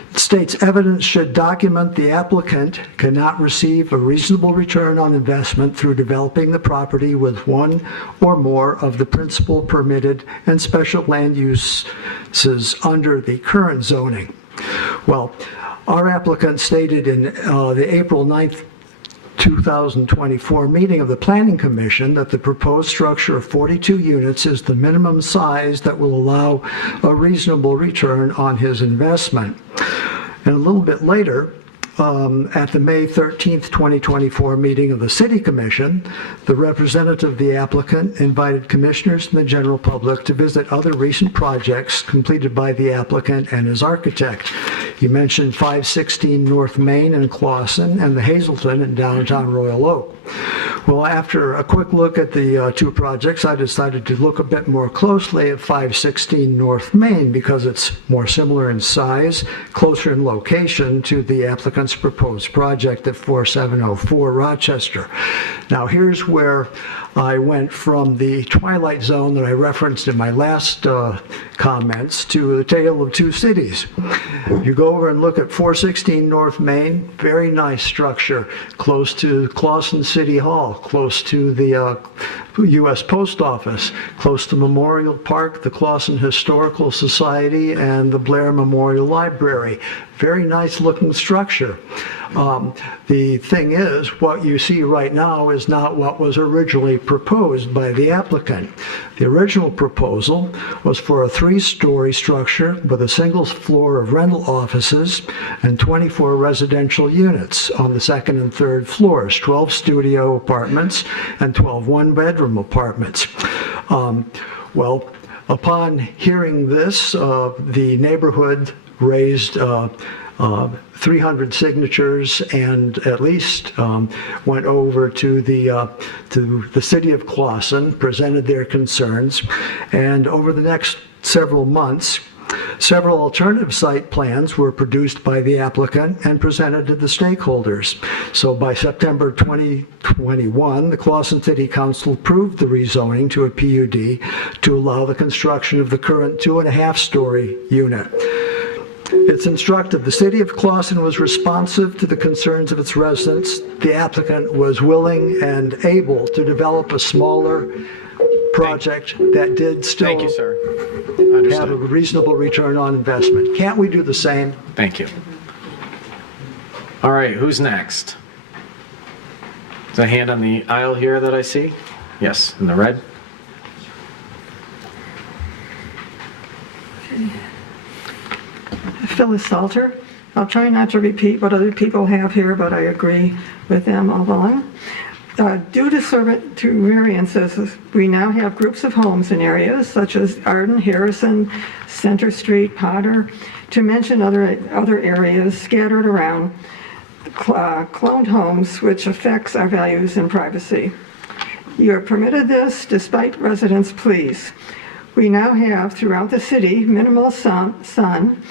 It states evidence should document the applicant cannot receive a reasonable return on investment through developing the property with one or more of the principal permitted and special land uses under the current zoning. Well, our applicant stated in the April 9th, 2024 meeting of the Planning Commission that the proposed structure of 42 units is the minimum size that will allow a reasonable return on his investment. And a little bit later, at the May 13th, 2024 meeting of the City Commission, the representative of the applicant invited commissioners and the general public to visit other recent projects completed by the applicant and his architect. He mentioned 516 North Main in Clawson and the Hazelton in downtown Royal Oak. Well, after a quick look at the two projects, I decided to look a bit more closely at 516 North Main because it's more similar in size, closer in location to the applicant's proposed project at 4704 Rochester. Now, here's where I went from the twilight zone that I referenced in my last comments to the tale of two cities. You go over and look at 416 North Main, very nice structure, close to Clawson City Hall, close to the U.S. Post Office, close to Memorial Park, the Clawson Historical Society, and the Blair Memorial Library. Very nice looking structure. The thing is, what you see right now is not what was originally proposed by the applicant. The original proposal was for a 3-story structure with a single floor of rental offices and 24 residential units on the second and third floors, 12 studio apartments and 12 one-bedroom apartments. Well, upon hearing this, the neighborhood raised 300 signatures and at least went over to the city of Clawson, presented their concerns, and over the next several months, several alternative site plans were produced by the applicant and presented to the stakeholders. So by September 2021, the Clawson City Council approved the rezoning to a PUD to allow the construction of the current 2.5-story unit. It's instructive. The city of Clawson was responsive to the concerns of its residents. The applicant was willing and able to develop a smaller project that did still Thank you, sir. have a reasonable return on investment. Can't we do the same? Thank you. All right, who's next? Is a hand on the aisle here that I see? Yes, in the red. Phyllis Salter. I'll try not to repeat what other people have here, but I agree with them all along. Due to variances, we now have groups of homes in areas such as Arden, Harrison, Center Street, Potter, to mention other areas scattered around, cloned homes, which affects our values and privacy. You have permitted this despite residents' pleas. We now have throughout the city minimal sun,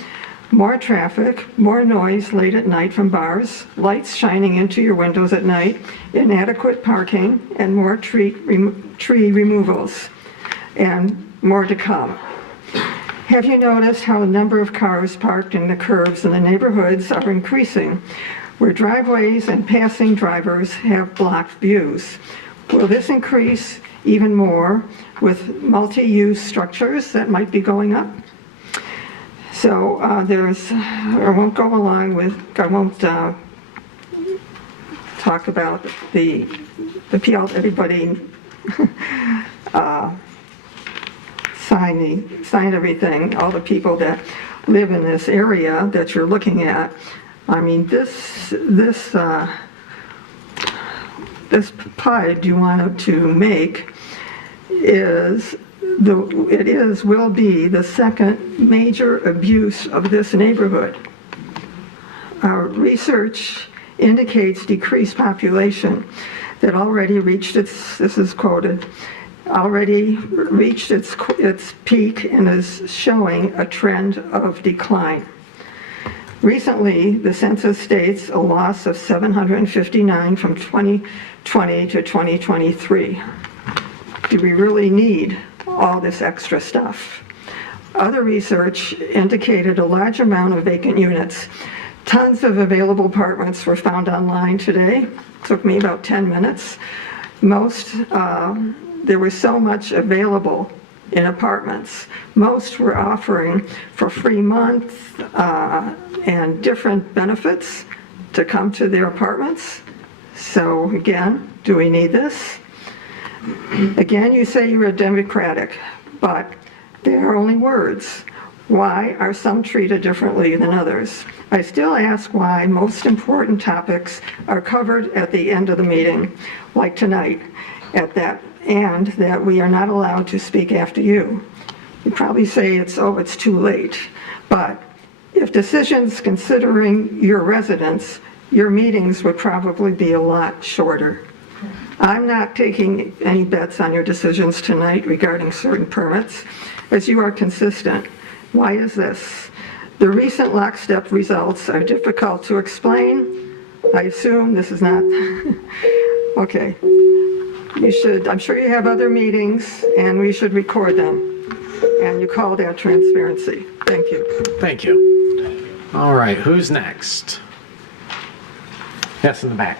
more traffic, more noise late at night from bars, lights shining into your windows at night, inadequate parking, and more tree removals, and more to come. Have you noticed how the number of cars parked in the curbs in the neighborhoods are increasing, where driveways and passing drivers have blocked views? Will this increase even more with multi-use structures that might be going up? So I won't go along with, I won't talk about the PL, everybody sign everything, all the people that live in this area that you're looking at. I mean, this PUD you wanted to make will be the second major abuse of this neighborhood. Our research indicates decreased population that already reached its, this is quoted, already reached its peak and is showing a trend of decline. Recently, the census states a loss of 759 from 2020 to 2023. Do we really need all this extra stuff? Other research indicated a large amount of vacant units. Tons of available apartments were found online today. Took me about 10 minutes. There was so much available in apartments. Most were offering for free months and different benefits to come to their apartments. So again, do we need this? Again, you say you are democratic, but they are only words. Why are some treated differently than others? I still ask why most important topics are covered at the end of the meeting, like tonight, and that we are not allowed to speak after you. You probably say it's too late, but if decisions considering your residents, your meetings would probably be a lot shorter. I'm not taking any bets on your decisions tonight regarding certain permits, as you are consistent. Why is this? The recent lockstep results are difficult to explain. I assume this is not, okay. I'm sure you have other meetings, and we should record them. And you call that transparency. Thank you. Thank you. All right, who's next? Yes, in the back.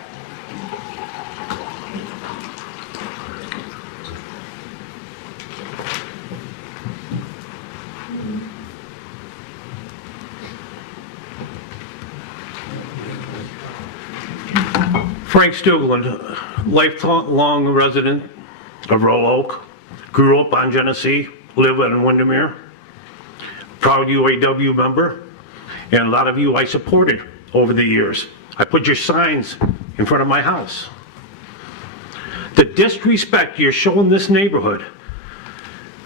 Frank Stugland, lifelong resident of Royal Oak, grew up on Genesee, live in Windermere, proud UAW member, and a lot of you I supported over the years. I put your signs in front of my house. The disrespect you're showing this neighborhood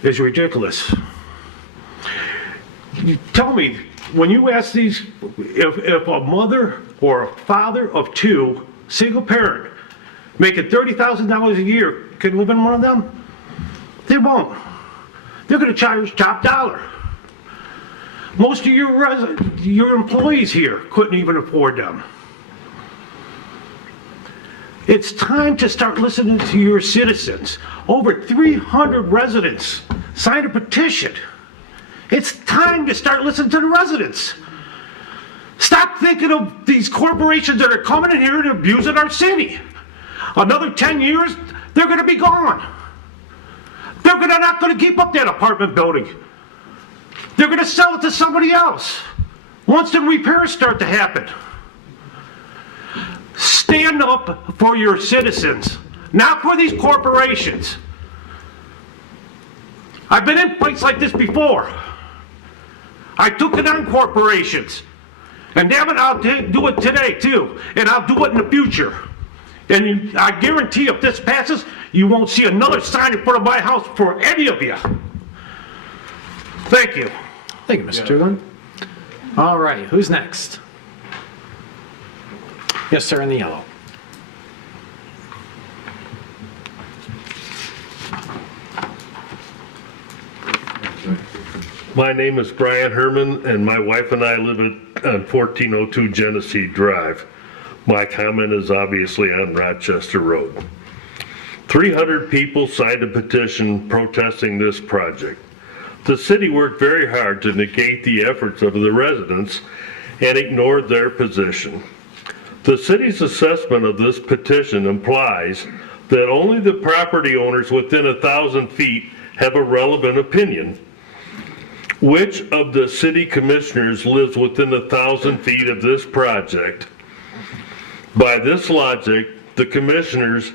is ridiculous. You tell me, when you ask these, if a mother or a father of two, single parent, making $30,000 a year, can live in one of them? They won't. They're gonna charge top dollar. Most of your employees here couldn't even afford them. It's time to start listening to your citizens. Over 300 residents signed a petition. It's time to start listening to the residents. Stop thinking of these corporations that are coming in here and abusing our city. Another 10 years, they're gonna be gone. They're not gonna keep up that apartment building. They're gonna sell it to somebody else once the repairs start to happen. Stand up for your citizens, not for these corporations. I've been in fights like this before. I took it on corporations. And damn it, I'll do it today too. And I'll do it in the future. And I guarantee if this passes, you won't see another sign in front of my house for any of you. Thank you. Thank you, Mr. Tugland. All right, who's next? Yes, sir, in the yellow. My name is Brian Herman, and my wife and I live on 1402 Genesee Drive. My comment is obviously on Rochester Road. 300 people signed a petition protesting this project. The city worked very hard to negate the efforts of the residents and ignored their position. The city's assessment of this petition implies that only the property owners within 1,000 feet have a relevant opinion. Which of the city commissioners lives within 1,000 feet of this project? By this logic, the commissioners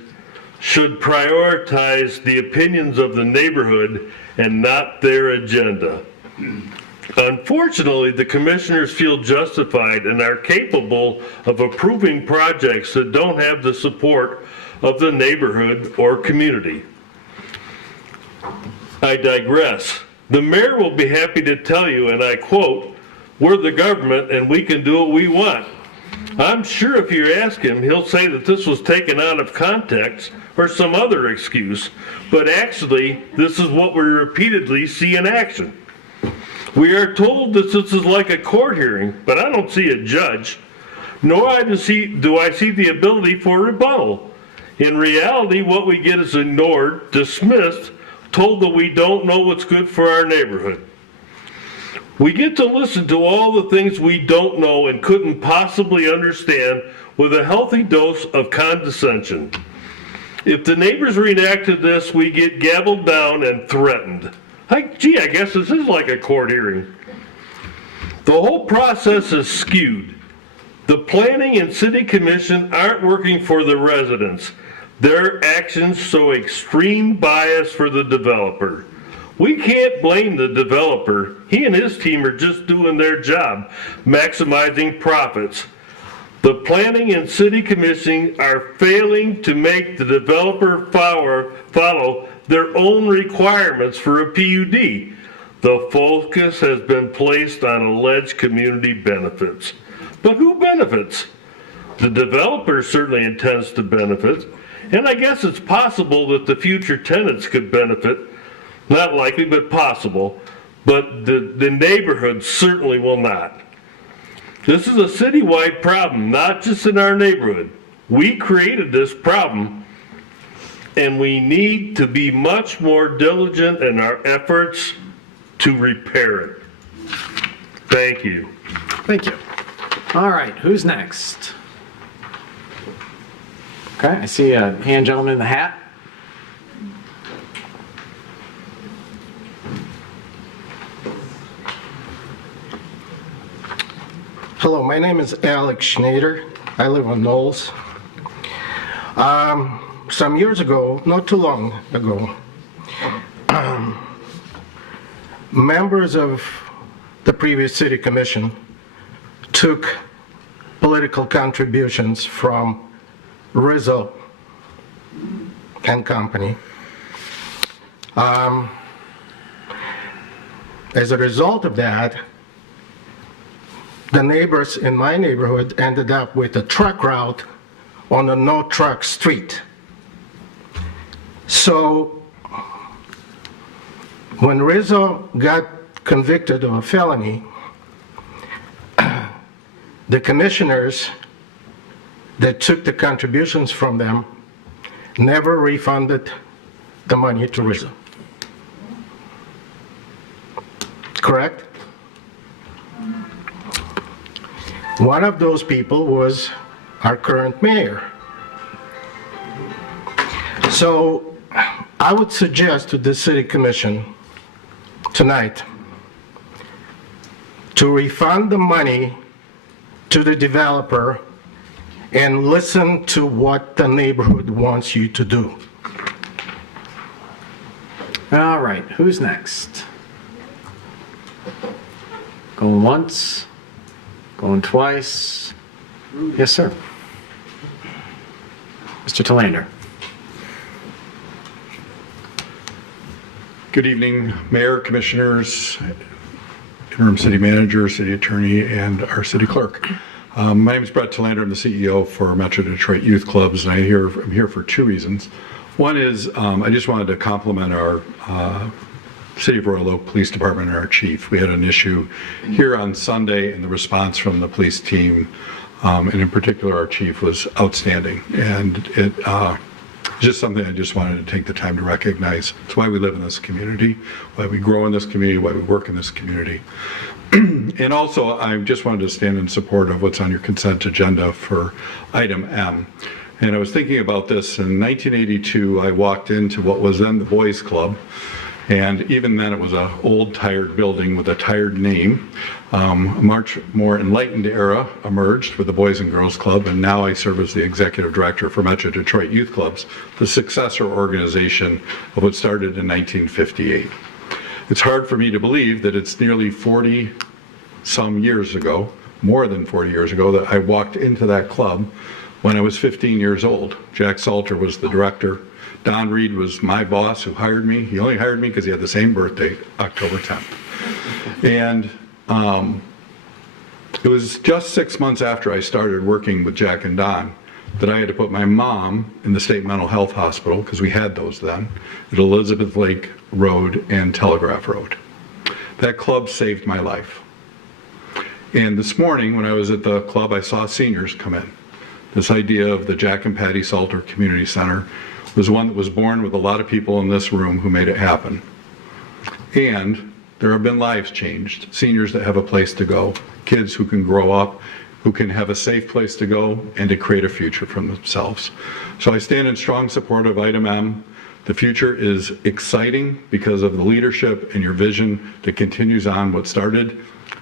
should prioritize the opinions of the neighborhood and not their agenda. Unfortunately, the commissioners feel justified and are capable of approving projects that don't have the support of the neighborhood or community. I digress. The mayor will be happy to tell you, and I quote, "We're the government and we can do what we want." I'm sure if you ask him, he'll say that this was taken out of context or some other excuse, but actually, this is what we repeatedly see in action. We are told that this is like a court hearing, but I don't see a judge, nor do I see the ability for rebuttal. In reality, what we get is ignored, dismissed, told that we don't know what's good for our neighborhood. We get to listen to all the things we don't know and couldn't possibly understand with a healthy dose of condescension. If the neighbors react to this, we get gabbled down and threatened. I guess this is like a court hearing. The whole process is skewed. The planning and city commission aren't working for the residents. Their actions show extreme bias for the developer. We can't blame the developer. He and his team are just doing their job, maximizing profits. The planning and city commission are failing to make the developer follow their own requirements for a PUD. The focus has been placed on alleged community benefits. But who benefits? The developer certainly intends to benefit, and I guess it's possible that the future tenants could benefit. Not likely, but possible. But the neighborhood certainly will not. This is a citywide problem, not just in our neighborhood. We created this problem, and we need to be much more diligent in our efforts to repair it. Thank you. Thank you. All right, who's next? Okay, I see a hand gentleman in the hat. Hello, my name is Alex Schneider. I live on Knowles. Some years ago, not too long ago, members of the previous city commission took political contributions from Rizzo and Company. As a result of that, the neighbors in my neighborhood ended up with a truck route on a no truck street. So when Rizzo got convicted of a felony, the commissioners that took the contributions from them never refunded the money to Rizzo. Correct? One of those people was our current mayor. So I would suggest to the city commission tonight to refund the money to the developer and listen to what the neighborhood wants you to do. All right, who's next? Going once, going twice. Yes, sir. Mr. Talander. Good evening, Mayor, Commissioners, Interim City Manager, City Attorney, and our City Clerk. My name is Brett Talander. I'm the CEO for Metro Detroit Youth Clubs, and I'm here for two reasons. One is I just wanted to compliment our City of Royal Oak Police Department and our chief. We had an issue here on Sunday, and the response from the police team, and in particular our chief, was outstanding. And it just something I just wanted to take the time to recognize. It's why we live in this community, why we grow in this community, why we work in this community. And also, I just wanted to stand in support of what's on your consent agenda for item M. And I was thinking about this. In 1982, I walked into what was then the Boys Club. And even then, it was an old, tired building with a tired name. A much more enlightened era emerged with the Boys and Girls Club, and now I serve as the executive director for Metro Detroit Youth Clubs, the successor organization of what started in 1958. It's hard for me to believe that it's nearly 40-some years ago, more than 40 years ago, that I walked into that club when I was 15 years old. Jack Salter was the director. Don Reed was my boss who hired me. He only hired me because he had the same birthday, October 10th. And it was just 6 months after I started working with Jack and Don that I had to put my mom in the state mental health hospital, because we had those then, at Elizabeth Lake Road and Telegraph Road. That club saved my life. And this morning when I was at the club, I saw seniors come in. This idea of the Jack and Patty Salter Community Center was one that was born with a lot of people in this room who made it happen. And there have been lives changed, seniors that have a place to go, kids who can grow up, who can have a safe place to go and to create a future for themselves. So I stand in strong support of item M. The future is exciting because of the leadership and your vision that continues on what started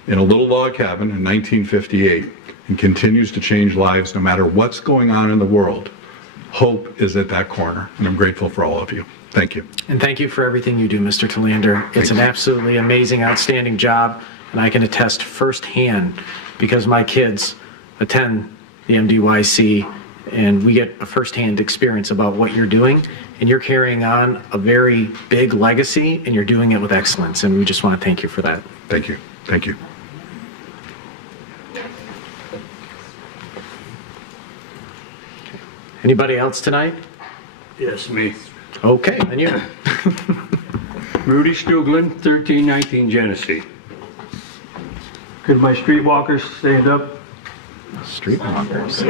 in a little log cabin in 1958 and continues to change lives no matter what's going on in the world. hope is at that corner, and I'm grateful for all of you. Thank you. And thank you for everything you do, Mr. Talander. It's an absolutely amazing, outstanding job, and I can attest firsthand because my kids attend the MDYC, and we get a firsthand experience about what you're doing, and you're carrying on a very big legacy, and you're doing it with excellence, and we just want to thank you for that. Thank you. Thank you. Anybody else tonight? Yes, me. Okay, then you. Rudy Stuglin, 1319 Genesee. Could my streetwalkers stand up? Streetwalkers.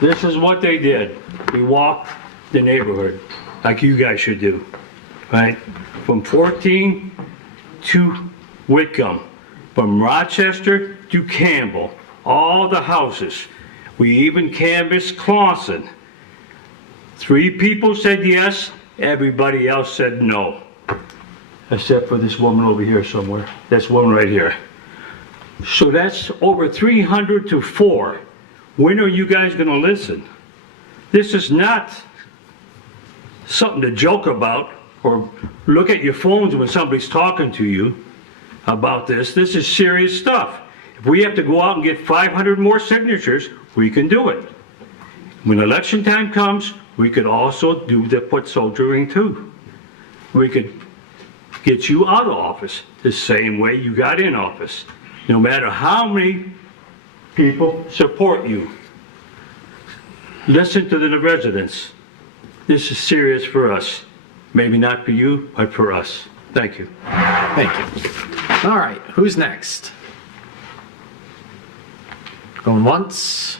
This is what they did. We walked the neighborhood like you guys should do, right? From 14 to Whitcomb, from Rochester to Campbell, all the houses. We even canvassed Clawson. 3 people said yes, everybody else said no. Except for this woman over here somewhere. This woman right here. So that's over 300 to 4. When are you guys gonna listen? This is not something to joke about or look at your phones when somebody's talking to you about this. This is serious stuff. If we have to go out and get 500 more signatures, we can do it. When election time comes, we could also do the foot soldiering too. We could get you out of office the same way you got in office. No matter how many people support you. Listen to the residents. This is serious for us. Maybe not for you, but for us. Thank you. Thank you. All right, who's next? Going once,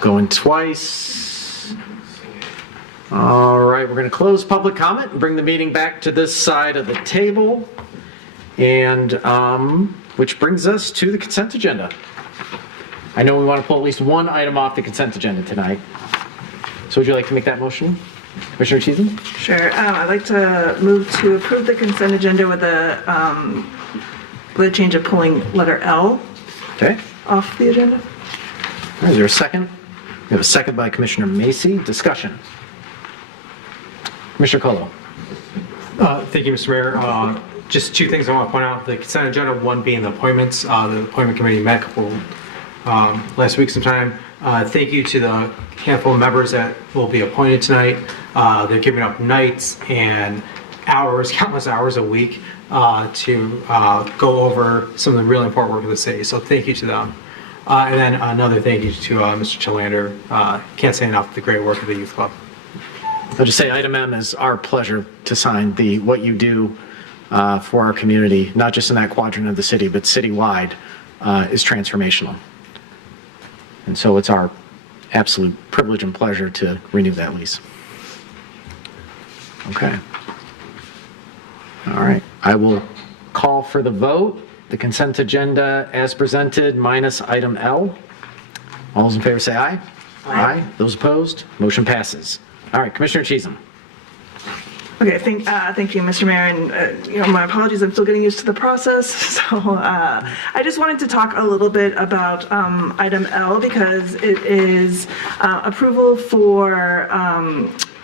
going twice. All right, we're going to close public comment and bring the meeting back to this side of the table. And which brings us to the consent agenda. I know we want to pull at least one item off the consent agenda tonight. So would you like to make that motion, Commissioner Cheatham? Sure. I'd like to move to approve the consent agenda with a change of pulling letter L Okay. off the agenda. All right, is there a second? We have a second by Commissioner Macy. Discussion. Commissioner Colo. Thank you, Mr. Mayor. Just 2 things I want to point out. The consent agenda, one being the appointments. The appointment committee met a couple last week sometime. Thank you to the handful of members that will be appointed tonight. They're giving up nights and hours, countless hours a week to go over some of the really important work of the city. So thank you to them. And then another thank you to Mr. Chilander. Can't say enough the great work of the youth club. I'll just say item M is our pleasure to sign what you do for our community, not just in that quadrant of the city, but citywide, is transformational. And so it's our absolute privilege and pleasure to renew that lease. Okay. All right. I will call for the vote. The consent agenda as presented minus item L. All those in favor say aye. Aye. Those opposed? Motion passes. All right, Commissioner Cheatham. Okay, thank you, Mr. Mayor, and my apologies, I'm still getting used to the process. So I just wanted to talk a little bit about item L because it is approval for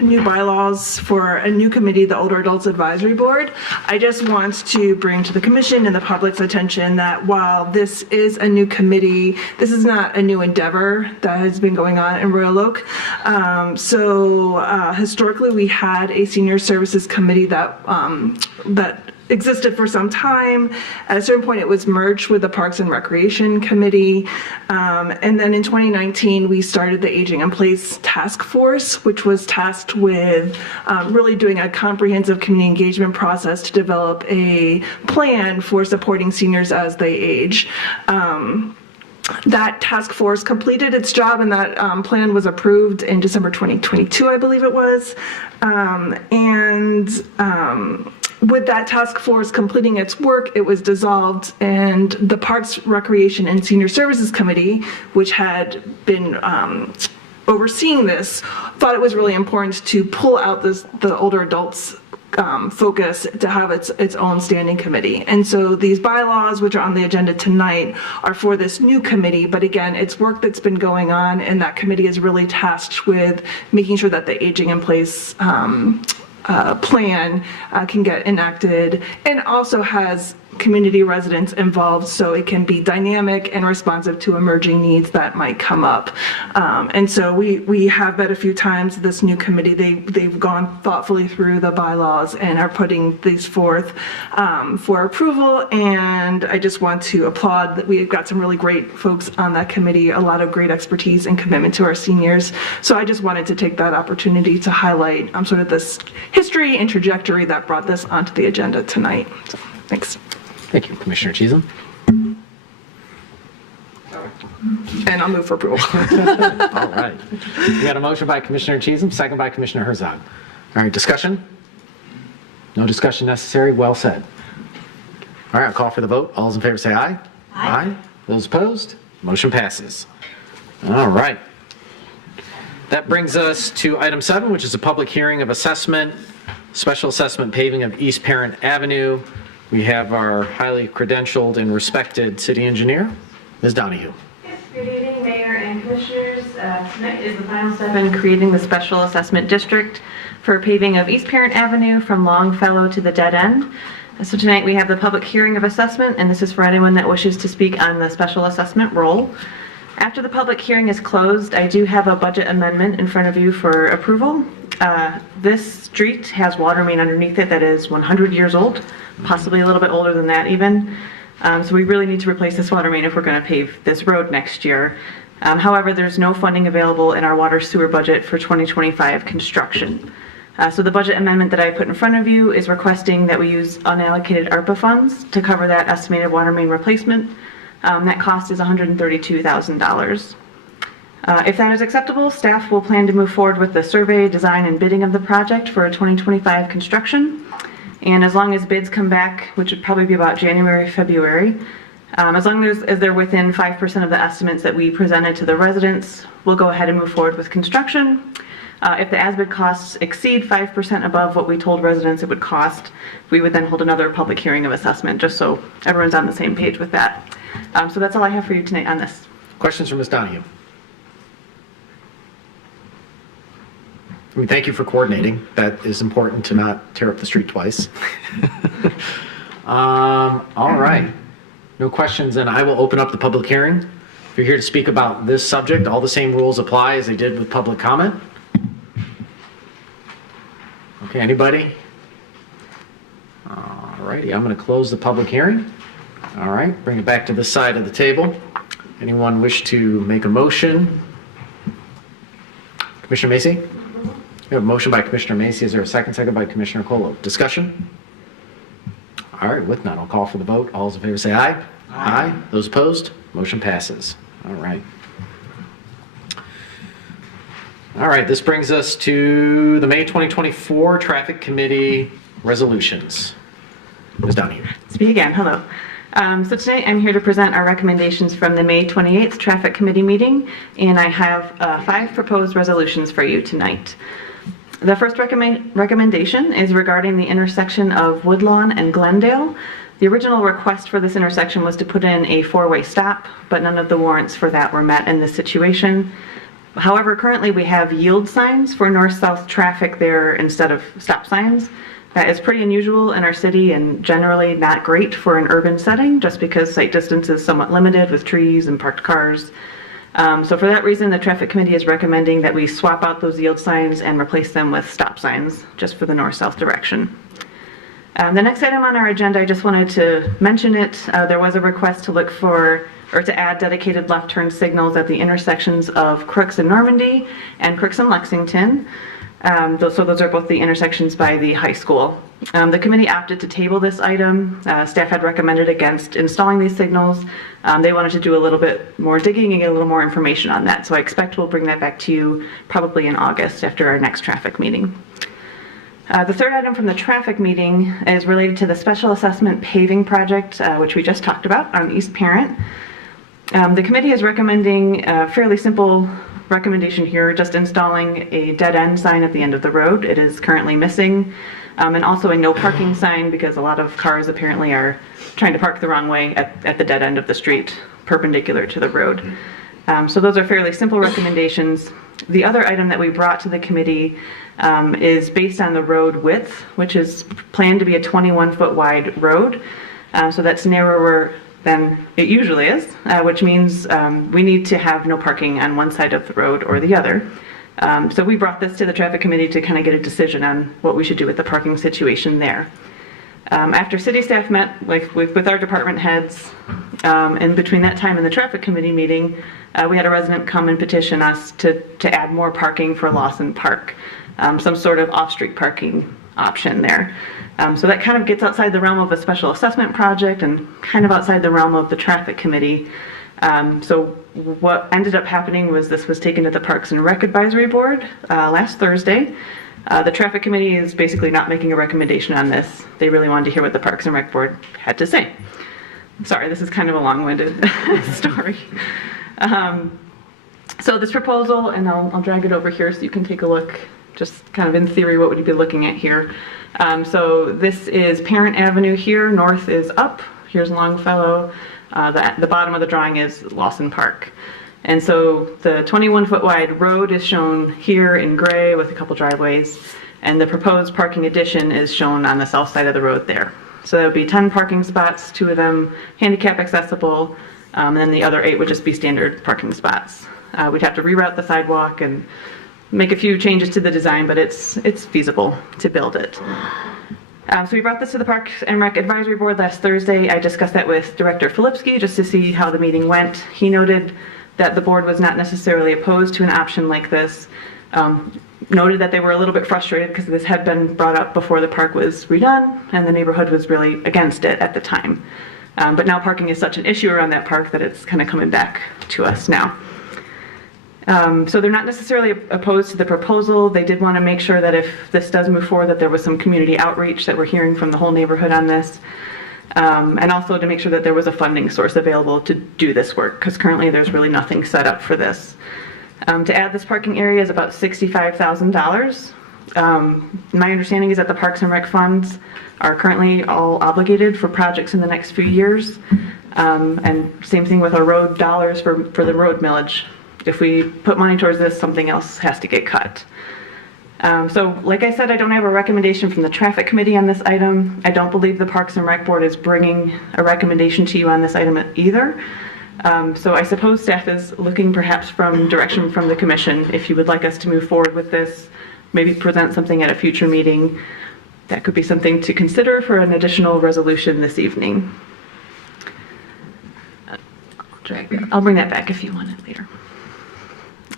new bylaws for a new committee, the Older Adults Advisory Board. I just want to bring to the commission and the public's attention that while this is a new committee, this is not a new endeavor that has been going on in Royal Oak. Historically, we had a senior services committee that existed for some time. At a certain point, it was merged with the Parks and Recreation Committee. And then in 2019, we started the Aging in Place Task Force, which was tasked with really doing a comprehensive community engagement process to develop a plan for supporting seniors as they age. That task force completed its job and that plan was approved in December 2022, I believe it was. With that task force completing its work, it was dissolved, and the Parks, Recreation, and Senior Services Committee, which had been overseeing this, thought it was really important to pull out the older adults focus to have its own standing committee. And so these bylaws, which are on the agenda tonight, are for this new committee. But again, it's work that's been going on, and that committee is really tasked with making sure that the aging in place plan can get enacted, and also has community residents involved so it can be dynamic and responsive to emerging needs that might come up. And so we have met a few times. This new committee, they've gone thoughtfully through the bylaws and are putting these forth for approval. And I just want to applaud that we've got some really great folks on that committee, a lot of great expertise and commitment to our seniors. So I just wanted to take that opportunity to highlight sort of this history and trajectory that brought this onto the agenda tonight. So, thanks. Thank you, Commissioner Cheatham. And I'll move for approval. All right. We got a motion by Commissioner Cheatham, second by Commissioner Herzog. All right, discussion? No discussion necessary. Well said. All right, I'll call for the vote. All those in favor say aye. Aye. Those opposed? Motion passes. All right. That brings us to item 7, which is a public hearing of assessment, special assessment paving of East Parent Avenue. We have our highly credentialed and respected city engineer, Ms. Donahue. Good evening, Mayor and Commissioners. Tonight is the final step in creating the Special Assessment District for paving of East Parent Avenue from Longfellow to the dead end. So tonight we have the public hearing of assessment, and this is for anyone that wishes to speak on the special assessment role. After the public hearing is closed, I do have a budget amendment in front of you for approval. This street has water main underneath it that is 100 years old, possibly a little bit older than that even. So we really need to replace this water main if we're going to pave this road next year. However, there's no funding available in our water sewer budget for 2025 construction. So the budget amendment that I put in front of you is requesting that we use unallocated ARPA funds to cover that estimated water main replacement. That cost is $132,000. If that is acceptable, staff will plan to move forward with the survey, design, and bidding of the project for 2025 construction. And as long as bids come back, which would probably be about January, February, as long as they're within 5% of the estimates that we presented to the residents, we'll go ahead and move forward with construction. If the as-bid costs exceed 5% above what we told residents it would cost, we would then hold another public hearing of assessment, just so everyone's on the same page with that. So that's all I have for you tonight on this. Questions for Ms. Donahue? I mean, thank you for coordinating. That is important to not tear up the street twice. All right. No questions, and I will open up the public hearing. If you're here to speak about this subject, all the same rules apply as they did with public comment. Okay, anybody? All righty, I'm going to close the public hearing. All right, bring it back to this side of the table. Anyone wish to make a motion? Commissioner Macy? We have a motion by Commissioner Macy. Is there a second? Second by Commissioner Colo. Discussion? All right, with none, I'll call for the vote. All those in favor say aye. Aye. Those opposed? Motion passes. All right. All right, this brings us to the May 2024 Traffic Committee resolutions. Ms. Donahue. It's me again. Hello. So tonight I'm here to present our recommendations from the May 28th Traffic Committee meeting, and I have 5 proposed resolutions for you tonight. The first recommendation is regarding the intersection of Woodlawn and Glendale. The original request for this intersection was to put in a 4-way stop, but none of the warrants for that were met in this situation. However, currently we have yield signs for north-south traffic there instead of stop signs. That is pretty unusual in our city and generally not great for an urban setting, just because sight distance is somewhat limited with trees and parked cars. So for that reason, the Traffic Committee is recommending that we swap out those yield signs and replace them with stop signs, just for the north-south direction. The next item on our agenda, I just wanted to mention it. There was a request to look for, or to add dedicated left turn signals at the intersections of Crooks and Normandy and Crooks and Lexington. So those are both the intersections by the high school. The committee opted to table this item. Staff had recommended against installing these signals. They wanted to do a little bit more digging and get a little more information on that. So I expect we'll bring that back to you probably in August after our next traffic meeting. The third item from the traffic meeting is related to the special assessment paving project, which we just talked about on East Parent. The committee is recommending a fairly simple recommendation here, just installing a dead end sign at the end of the road. It is currently missing. and also a no parking sign because a lot of cars apparently are trying to park the wrong way at the dead end of the street, perpendicular to the road. So those are fairly simple recommendations. The other item that we brought to the committee is based on the road width, which is planned to be a 21-foot wide road. So that's narrower than it usually is, which means we need to have no parking on one side of the road or the other. So we brought this to the traffic committee to kind of get a decision on what we should do with the parking situation there. After city staff met with our department heads, and between that time and the traffic committee meeting, we had a resident come and petition us to add more parking for Lawson Park, some sort of off-street parking option there. So that kind of gets outside the realm of a special assessment project and kind of outside the realm of the traffic committee. So what ended up happening was this was taken to the Parks and Rec Advisory Board last Thursday. The traffic committee is basically not making a recommendation on this. They really wanted to hear what the Parks and Rec Board had to say. Sorry, this is kind of a long-winded story. So this proposal, and I'll drag it over here so you can take a look, just kind of in theory, what would you be looking at here? So this is Parent Avenue here, north is up, here's Longfellow, the bottom of the drawing is Lawson Park. And so the 21-foot wide road is shown here in gray with a couple driveways, and the proposed parking addition is shown on the south side of the road there. So there would be 10 parking spots, 2 of them handicap accessible, and then the other 8 would just be standard parking spots. We'd have to reroute the sidewalk and make a few changes to the design, but it's feasible to build it. So we brought this to the Parks and Rec Advisory Board last Thursday. I discussed that with Director Filipski just to see how the meeting went. He noted that the board was not necessarily opposed to an option like this. Noted that they were a little bit frustrated because this had been brought up before the park was redone and the neighborhood was really against it at the time. But now parking is such an issue around that park that it's kind of coming back to us now. So they're not necessarily opposed to the proposal. They did want to make sure that if this does move forward, that there was some community outreach, that we're hearing from the whole neighborhood on this. And also to make sure that there was a funding source available to do this work, because currently there's really nothing set up for this. To add this parking area is about $65,000. My understanding is that the Parks and Rec funds are currently all obligated for projects in the next few years. And same thing with our road dollars for the road millage. If we put money towards this, something else has to get cut. So like I said, I don't have a recommendation from the traffic committee on this item. I don't believe the Parks and Rec Board is bringing a recommendation to you on this item either. So I suppose staff is looking perhaps from direction from the commission. If you would like us to move forward with this, maybe present something at a future meeting, that could be something to consider for an additional resolution this evening. I'll bring that back if you want it later.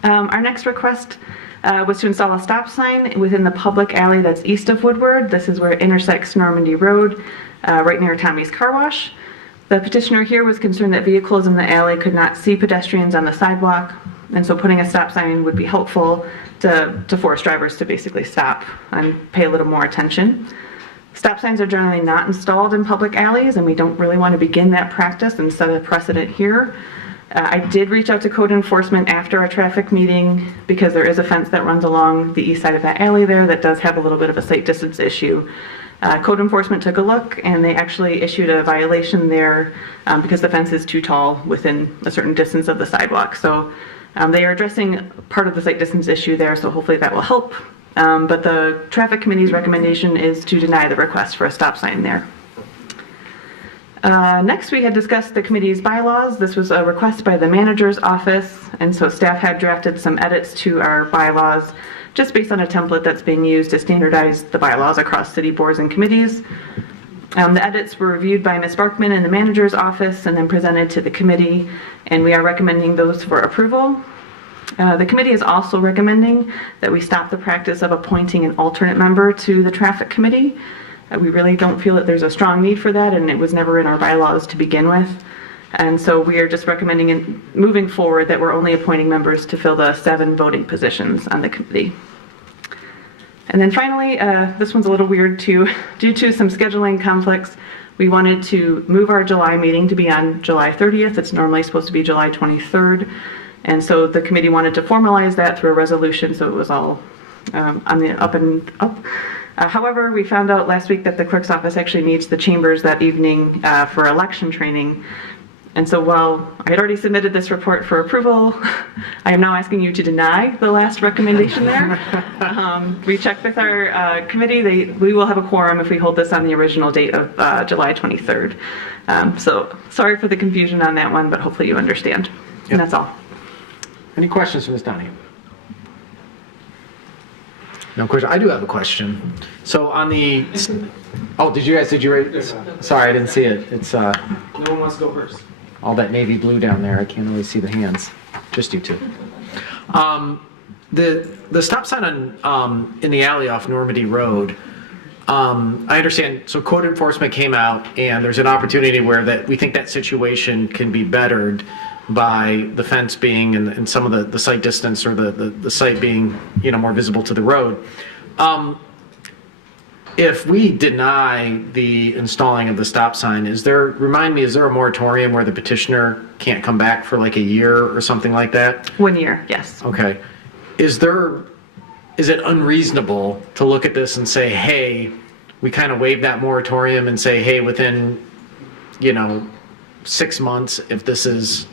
Our next request was to install a stop sign within the public alley that's east of Woodward. This is where it intersects Normandy Road, right near Tommy's Car Wash. The petitioner here was concerned that vehicles in the alley could not see pedestrians on the sidewalk, and so putting a stop sign would be helpful to force drivers to basically stop and pay a little more attention. Stop signs are generally not installed in public alleys, and we don't really want to begin that practice and set a precedent here. I did reach out to code enforcement after our traffic meeting because there is a fence that runs along the east side of that alley there that does have a little bit of a sight distance issue. Code enforcement took a look and they actually issued a violation there because the fence is too tall within a certain distance of the sidewalk. So they are addressing part of the sight distance issue there, so hopefully that will help. But the traffic committee's recommendation is to deny the request for a stop sign there. Next, we had discussed the committee's bylaws. This was a request by the manager's office, and so staff had drafted some edits to our bylaws just based on a template that's being used to standardize the bylaws across city boards and committees. The edits were reviewed by Ms. Barkman in the manager's office and then presented to the committee, and we are recommending those for approval. The committee is also recommending that we stop the practice of appointing an alternate member to the traffic committee. We really don't feel that there's a strong need for that, and it was never in our bylaws to begin with. And so we are just recommending in moving forward that we're only appointing members to fill the 7 voting positions on the committee. And then finally, this one's a little weird too. Due to some scheduling conflicts, we wanted to move our July meeting to be on July 30th. It's normally supposed to be July 23rd. And so the committee wanted to formalize that through a resolution, so it was all on the up and up. However, we found out last week that the clerk's office actually needs the chambers that evening for election training. And so while I had already submitted this report for approval, I am now asking you to deny the last recommendation there. We checked with our committee. We will have a quorum if we hold this on the original date of July 23rd. So sorry for the confusion on that one, but hopefully you understand. And that's all. Any questions for Ms. Donahue? No question. I do have a question. So on the, oh, did you raise? Sorry, I didn't see it. It's No one wants to go first. all that navy blue down there. I can't really see the hands. Just you two. The stop sign on in the alley off Normandy Road. I understand. So code enforcement came out, and there's an opportunity where that we think that situation can be bettered by the fence being and some of the site distance or the site being more visible to the road. If we deny the installing of the stop sign, remind me, is there a moratorium where the petitioner can't come back for like a year or something like that? 1 year, yes. Okay. Is it unreasonable to look at this and say, hey, we kind of waive that moratorium and say, hey, within, 6 months, if this is,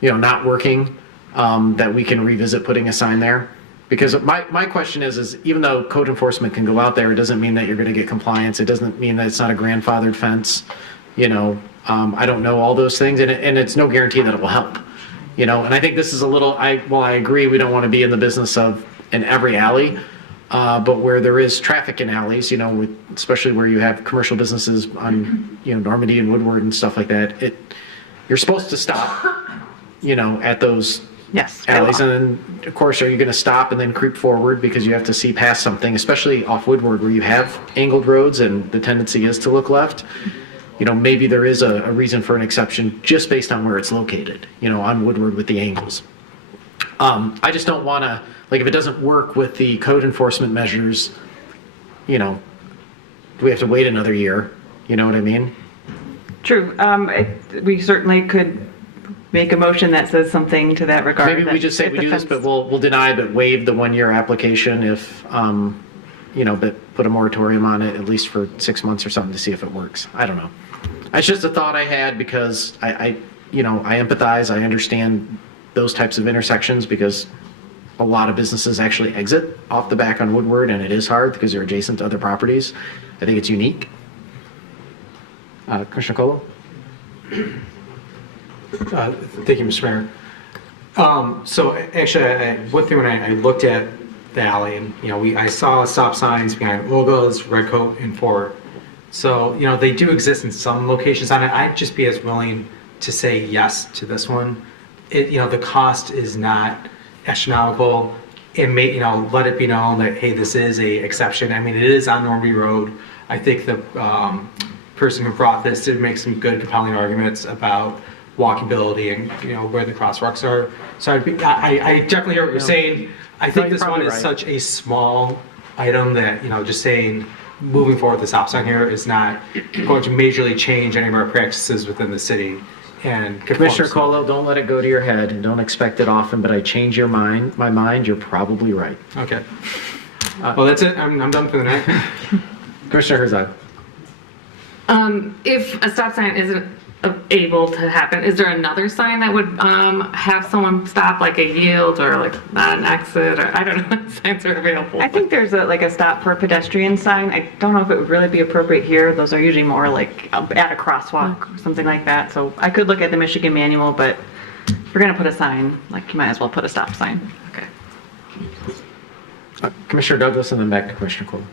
not working, that we can revisit putting a sign there? Because my question is even though code enforcement can go out there, it doesn't mean that you're going to get compliance. It doesn't mean that it's not a grandfathered fence. I don't know all those things, and it's no guarantee that it will help. And I think this is a little, while I agree we don't want to be in the business of in every alley, but where there is traffic in alleys, especially where you have commercial businesses on, Normandy and Woodward and stuff like that, you're supposed to stop, at those alleys. And then, of course, are you going to stop and then creep forward because you have to see past something, especially off Woodward where you have angled roads and the tendency is to look left? Maybe there is a reason for an exception just based on where it's located, on Woodward with the angles. I just don't want to, if it doesn't work with the code enforcement measures, do we have to wait another year? You know what I mean? True. We certainly could make a motion that says something to that regard. Maybe we just say we do this, but we'll deny, but waive the 1 year application if, but put a moratorium on it at least for 6 months or something to see if it works. I don't know. It's just a thought I had because I empathize. I understand those types of intersections because a lot of businesses actually exit off the back on Woodward, and it is hard because they're adjacent to other properties. I think it's unique. Commissioner Colo? Thank you, Mr. Mayor. So actually, I went through and I looked at the alley, and I saw stop signs behind Olga's, Redcoat, and Ford. So they do exist in some locations on it. I'd just be as willing to say yes to this one. The cost is not astronomical. It may let it be known that hey, this is a exception. I mean, it is on Normandy Road. I think the person who brought this did make some good, compelling arguments about walkability and where the crosswalks are. So I definitely hear what you're saying. I think this one is such a small item that just saying moving forward the stop sign here is not going to majorly change any of our practices within the city. And Commissioner Colo, don't let it go to your head and don't expect it often, but I change my mind, you're probably right. Okay. Well, that's it. I'm done for the night. Commissioner Herzog. If a stop sign isn't able to happen, is there another sign that would have someone stop, like a yield or like not an exit, or I don't know what signs are available? I think there's a stop for a pedestrian sign. I don't know if it would really be appropriate here. Those are usually more like at a crosswalk or something like that. So I could look at the Michigan manual, but if we're gonna put a sign, like you might as well put a stop sign. Okay. Commissioner Douglas and then back to Commissioner Colo.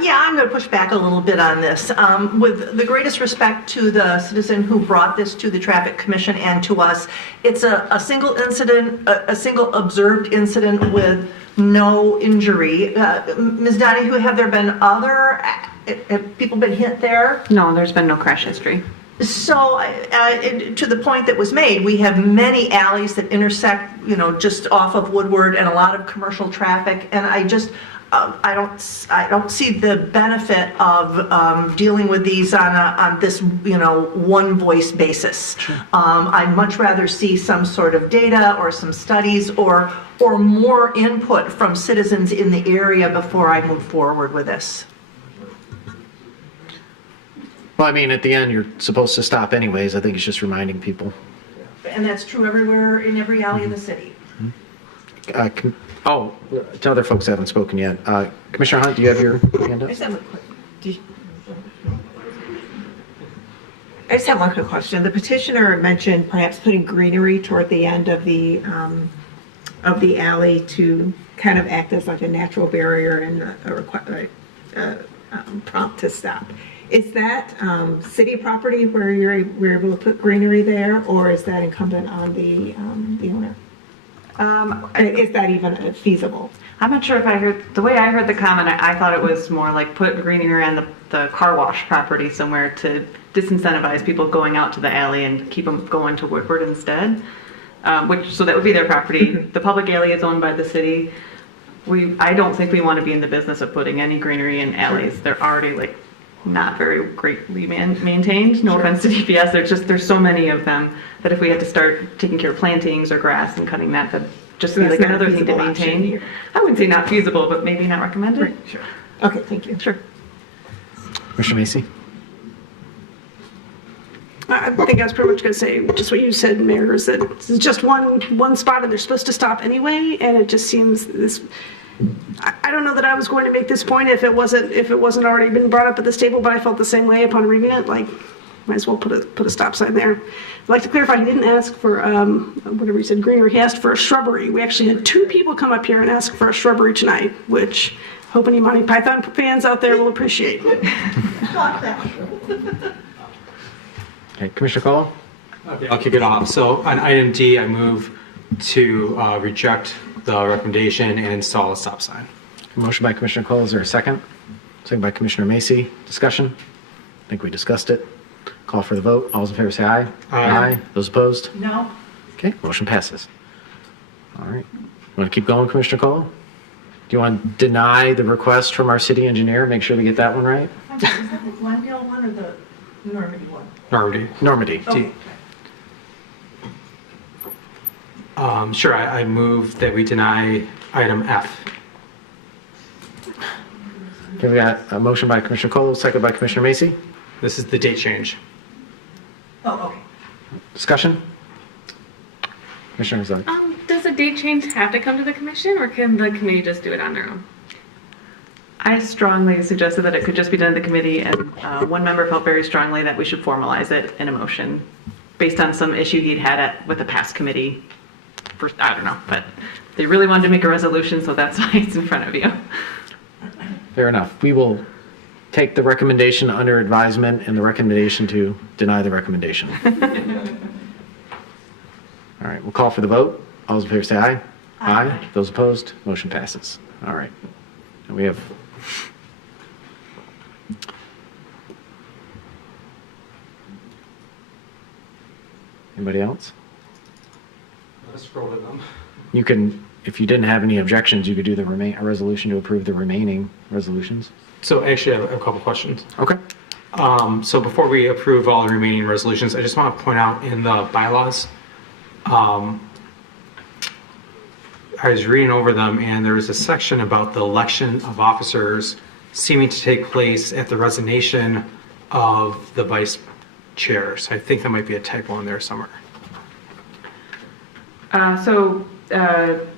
Yeah, I'm going to push back a little bit on this. With the greatest respect to the citizen who brought this to the Traffic Commission and to us, it's a single incident, a single observed incident with no injury. Ms. Donahue, have there been have people been hit there? No, there's been no crash history. So, to the point that was made, we have many alleys that intersect, just off of Woodward and a lot of commercial traffic, and I don't see the benefit of dealing with these on this, one voice basis. I'd much rather see some sort of data or some studies or more input from citizens in the area before I move forward with this. Well, I mean, at the end, you're supposed to stop anyways. I think it's just reminding people. And that's true everywhere, in every alley in the city. To other folks that haven't spoken yet. Commissioner Hunt, do you have your hand up? I just have one quick question. The petitioner mentioned perhaps putting greenery toward the end of the alley to kind of act as like a natural barrier and a prompt to stop. Is that city property where we're able to put greenery there, or is that incumbent on the owner? Is that even feasible? I'm not sure if the way I heard the comment, I thought it was more like put greenery on the car wash property somewhere to disincentivize people going out to the alley and keep them going to Woodward instead. So that would be their property. The public alley is owned by the city. I don't think we want to be in the business of putting any greenery in alleys. They're already not very greatly maintained. No offense to DPS, there's so many of them that if we had to start taking care of plantings or grass and cutting that'd just be like another thing to maintain. I wouldn't say not feasible, but maybe not recommended. Right, sure. Okay, thank you. Sure. Commissioner Macy? I think I was pretty much going to say just what you said, Mayor, is that it's just one spot and they're supposed to stop anyway, and it just seems this. I don't know that I was going to make this point if it wasn't already been brought up at this table, but I felt the same way upon reading it. Like, might as well put a stop sign there. I'd like to clarify, he didn't ask for whatever he said, greenery. He asked for a shrubbery. We actually had 2 people come up here and ask for a shrubbery tonight, which I hope any Monty Python fans out there will appreciate. Okay, Commissioner Cole? Okay, I'll kick it off. So on item D, I move to reject the recommendation and install a stop sign. Motion by Commissioner Cole. Is there a second? Second by Commissioner Macy. Discussion? I think we discussed it. Call for the vote. All those in favor say aye. Aye. Those opposed? No? Okay, motion passes. All right. Want to keep going, Commissioner Cole? Do you want to deny the request from our city engineer? Make sure we get that one right? Is that the Glendale one or the Normandy one? Normandy. Okay. Sure, I move that we deny item F. Okay, we got a motion by Commissioner Cole, second by Commissioner Macy. This is the date change. Oh, okay. Discussion? Commissioner Zug. Does a date change have to come to the commission, or can the committee just do it on their own? I strongly suggested that it could just be done at the committee, and one member felt very strongly that we should formalize it in a motion based on some issue he'd had with a past committee. I don't know, but they really wanted to make a resolution, so that's why it's in front of you. Fair enough. We will take the recommendation under advisement and the recommendation to deny the recommendation. All right, we'll call for the vote. All those in favor say aye. Aye. Those opposed? Motion passes. All right. And we have anybody else? Let's scroll to them. You can, if you didn't have any objections, you could do a resolution to approve the remaining resolutions. So actually, I have a couple questions. Okay. So before we approve all the remaining resolutions, I just want to point out in the bylaws, I was reading over them and there was a section about the election of officers seeming to take place at the resignation of the vice chair. So I think that might be a typo in there somewhere.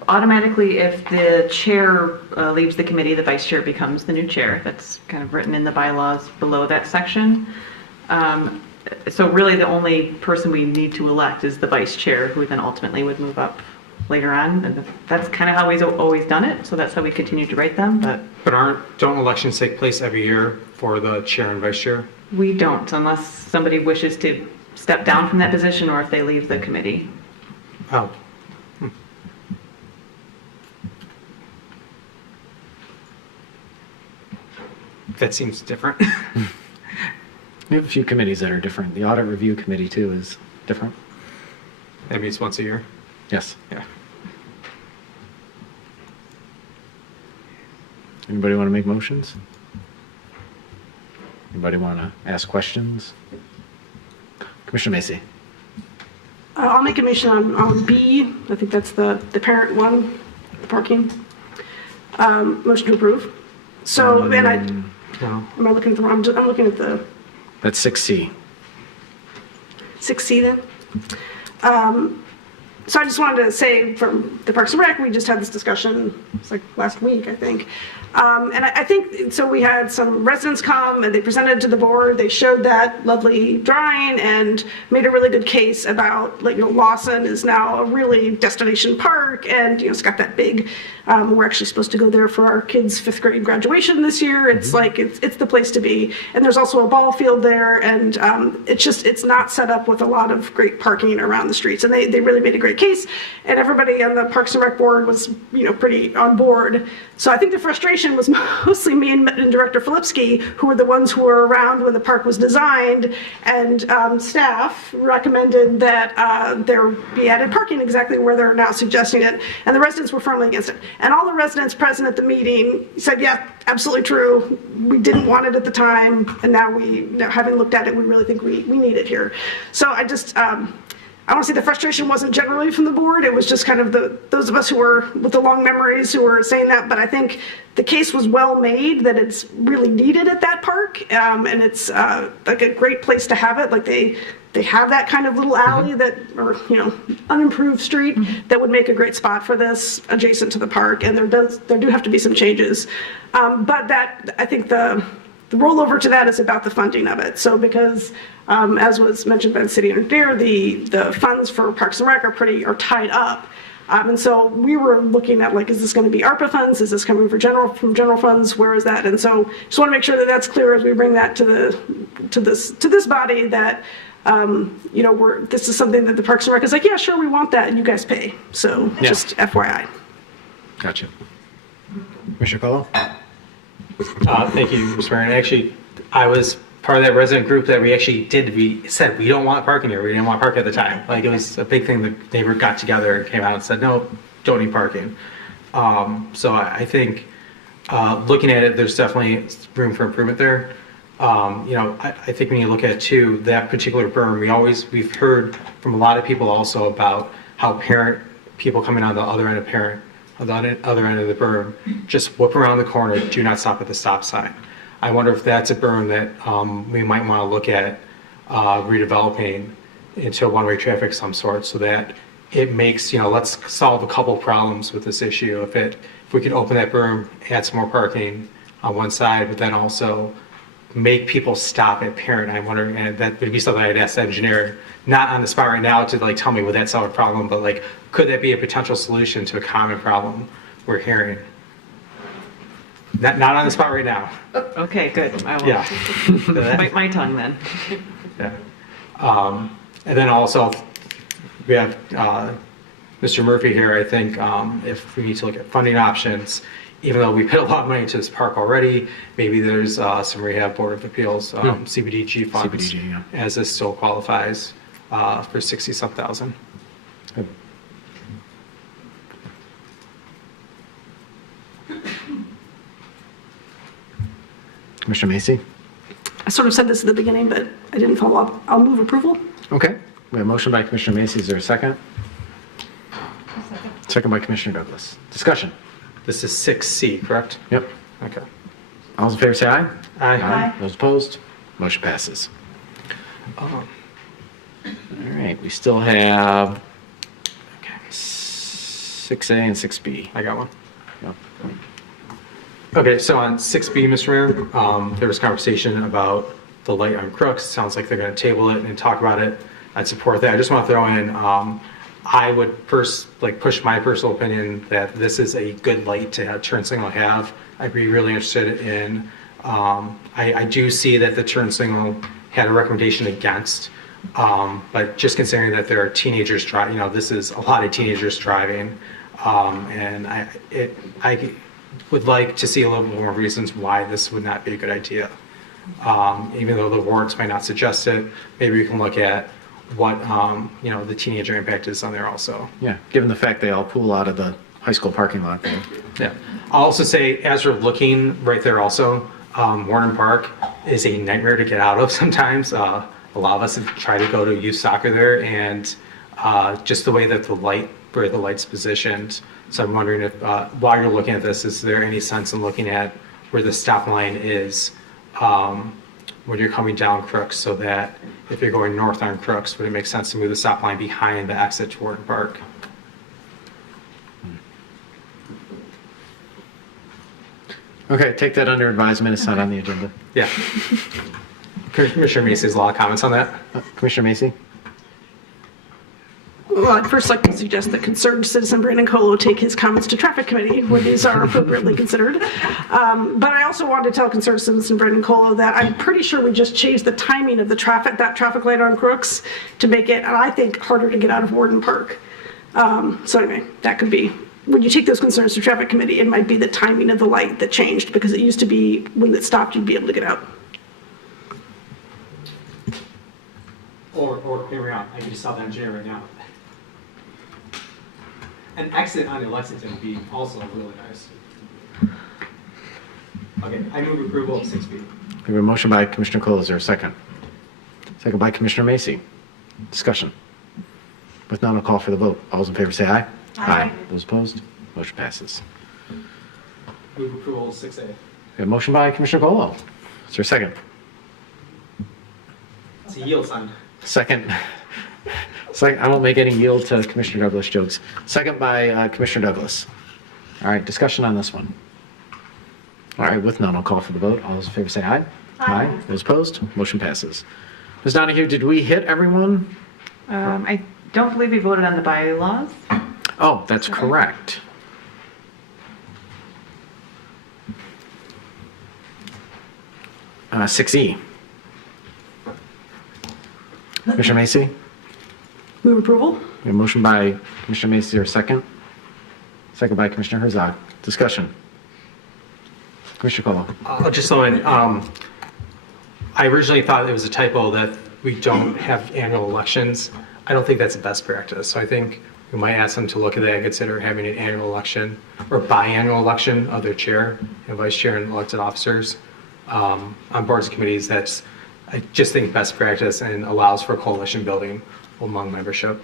Automatically, if the chair leaves the committee, the vice chair becomes the new chair. That's kind of written in the bylaws below that section. So really the only person we need to elect is the vice chair, who then ultimately would move up later on. And that's kind of how we've always done it. So that's how we continue to write them. But don't elections take place every year for the chair and vice chair? We don't, unless somebody wishes to step down from that position or if they leave the committee. Oh. That seems different. We have a few committees that are different. The audit review committee too is different. That meets once a year? Yes. Yeah. Anybody want to make motions? Anybody want to ask questions? Commissioner Macy. I'll make a motion on B. I think that's the parent one, the parking. Motion to approve. So, and am I looking at the wrong, I'm looking at the That's 6C. 6C then. So I just wanted to say from the Parks and Rec, we just had this discussion, it's like last week, I think. And I think, so we had some residents come and they presented to the board, they showed that lovely drawing and made a really good case about, like, Lawson is now a really destination park, and, it's got that big, we're actually supposed to go there for our kids' 5th grade graduation this year. It's like, it's the place to be. And there's also a ball field there, and it's not set up with a lot of great parking around the streets. And they really made a great case, and everybody on the Parks and Rec board was, pretty on board. So I think the frustration was mostly me and Director Filipski, who were the ones who were around when the park was designed, and staff recommended that there be added parking exactly where they're now suggesting it, and the residents were firmly against it. And all the residents present at the meeting said, yeah, absolutely true, we didn't want it at the time, and now having looked at it, we really think we need it here. So I just, I want to say the frustration wasn't generally from the board, it was just kind of those of us who were with the long memories who were saying that, but I think the case was well made that it's really needed at that park, and it's like a great place to have it. Like they have that kind of little alley that, or unimproved street that would make a great spot for this adjacent to the park, and there do have to be some changes. But that, I think the rollover to that is about the funding of it. So because, as was mentioned by the city engineer, the funds for Parks and Rec are tied up. And so we were looking at, like, is this going to be ARPA funds? Is this coming from general funds? Where is that? And so just want to make sure that that's clear as we bring that to this body, that this is something that the Parks and Rec is like, yeah, sure, we want that, and you guys pay. So just FYI. Gotcha. Commissioner Fellow? Thank you, Mr. Mayor. And actually, I was part of that resident group that we said we don't want parking here. We didn't want parking at the time. Like, it was a big thing. The neighbor got together and came out and said, no, don't need parking. So I think looking at it, there's definitely room for improvement there. I think when you look at too, that particular berm, we've heard from a lot of people also about how people coming on the other end of the berm just whip around the corner, do not stop at the stop sign. I wonder if that's a berm that we might want to look at redeveloping into a one-way traffic of some sort, so that it makes, let's solve a couple problems with this issue. If we could open that berm, add some more parking on one side, but then also make people stop at Parent. I'm wondering, and that would be something I'd ask the engineer, not on the spot right now, to tell me would that solve a problem, but could that be a potential solution to a common problem we're hearing? Not on the spot right now. Okay, good. I will Yeah. bite my tongue then. Yeah. And then also, we have Mr. Murphy here. I think if we need to look at funding options, even though we paid a lot of money to this park already, maybe there's some Rehab Board of Appeals, CBDG funds, as this still qualifies for 60-some thousand. Good. Commissioner Macy? I sort of said this at the beginning, but I didn't follow up. I'll move approval. Okay. We have a motion by Commissioner Macy. Is there a second? Second by Commissioner Douglas. Discussion. This is 6C, correct? Yep. Okay. All those in favor say aye. Aye. Those opposed? Motion passes. All right. We still have 6A and 6B. I got one. Yep. Okay, so on 6B, Mr. Mayor, there was conversation about the light on Crooks. It sounds like they're going to table it and talk about it. I'd support that. I just want to throw in, I would push my personal opinion that this is a good light to have turn signal have. I'd be really interested in, I do see that the turn signal had a recommendation against, but just considering that there are teenagers driving, this is a lot of teenagers driving, and I would like to see a little more reasons why this would not be a good idea. Even though the warrants might not suggest it, maybe we can look at what the teenager impact is on there also. Yeah, given the fact they all pool out of the high school parking lot there. Yeah. I'll also say, as we're looking right there also, Warren Park is a nightmare to get out of sometimes. A lot of us have tried to go to youth soccer there, and just the way that where the light's positioned. So I'm wondering if, while you're looking at this, is there any sense in looking at where the stop line is when you're coming down Crooks, so that if you're going north on Crooks, would it make sense to move the stop line behind the exit to Warden Park? Okay, take that under advisement. It's not on the agenda. Yeah. Commissioner Macy has a lot of comments on that. Commissioner Macy? Well, I'd first like to suggest that concerned citizen Brandon Colo take his comments to traffic committee where these are appropriately considered. But I also wanted to tell concerned citizen Brandon Colo that I'm pretty sure we just changed the timing of that traffic light on Crooks to make it, I think, harder to get out of Warden Park. So anyway, that could be, when you take those concerns to traffic committee, it might be the timing of the light that changed, because it used to be when it stopped, you'd be able to get out. Or here we are. I can just stop the engineer right now. An exit on Lexington would be also really nice. Okay, I move approval of 6B. We have a motion by Commissioner Cole. Is there a second? Second by Commissioner Macy. Discussion. With none, I'll call for the vote. All those in favor say aye. Aye. Those opposed? Motion passes. Move approval of 6A. We have a motion by Commissioner Colo. Is there a second? It's a yield sign. Second. I won't make any yield to Commissioner Douglas jokes. Second by Commissioner Douglas. All right, discussion on this one. All right, with none, I'll call for the vote. All those in favor say aye. Aye. Those opposed? Motion passes. Ms. Donahue, did we hit everyone? I don't believe we voted on the bylaws. Oh, that's correct. Uh, 6E. Commissioner Macy? Move approval. We have a motion by Commissioner Macy, or second? Second by Commissioner Herzog. Discussion. Commissioner Colo. Just so I originally thought it was a typo that we don't have annual elections. I don't think that's the best practice. So I think we might ask them to look at that and consider having an annual election or biannual election of their chair and vice chair and elected officers on boards and committees. That's, I just think, best practice and allows for coalition building among membership.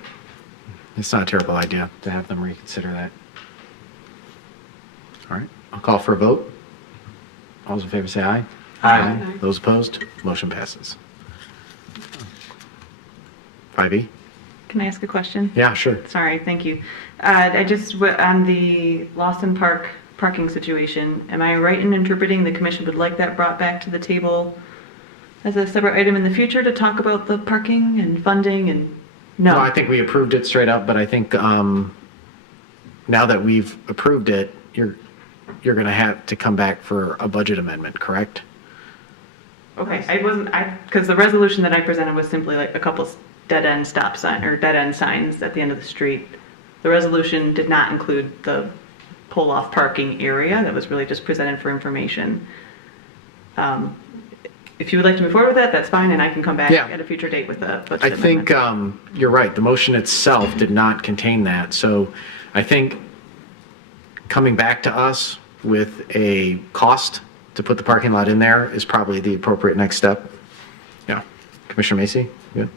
It's not a terrible idea to have them reconsider that. All right, I'll call for a vote. All those in favor say aye. Aye. Those opposed? Motion passes. 5E? Can I ask a question? Yeah, sure. Sorry, thank you. I just, on the Lawson Park parking situation, am I right in interpreting the commission would like that brought back to the table as a separate item in the future to talk about the parking and funding and, no? I think we approved it straight up, but I think now that we've approved it, you're going to have to come back for a budget amendment, correct? Okay, because the resolution that I presented was simply like a couple dead-end stop sign, or dead-end signs at the end of the street. The resolution did not include the pull-off parking area. That was really just presented for information. If you would like to move forward with that, that's fine, and I can come back at a future date with a budget I think you're right. The motion itself did not contain that. So I think coming back to us with a cost to put the parking lot in there is probably the appropriate next step. Yeah. Commissioner Macy? Good.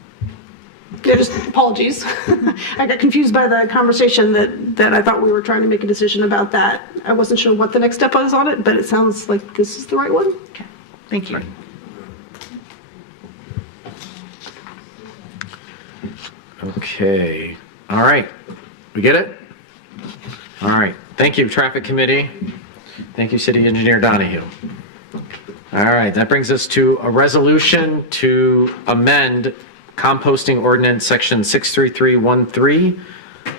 Yeah, just apologies. I got confused by the conversation that I thought we were trying to make a decision about that. I wasn't sure what the next step was on it, but it sounds like this is the right one. Okay, thank you. Right. Okay. All right. We get it? All right. Thank you, Traffic Committee. Thank you, City Engineer Donahue. All right. That brings us to a resolution to amend Composting Ordinance Section 63313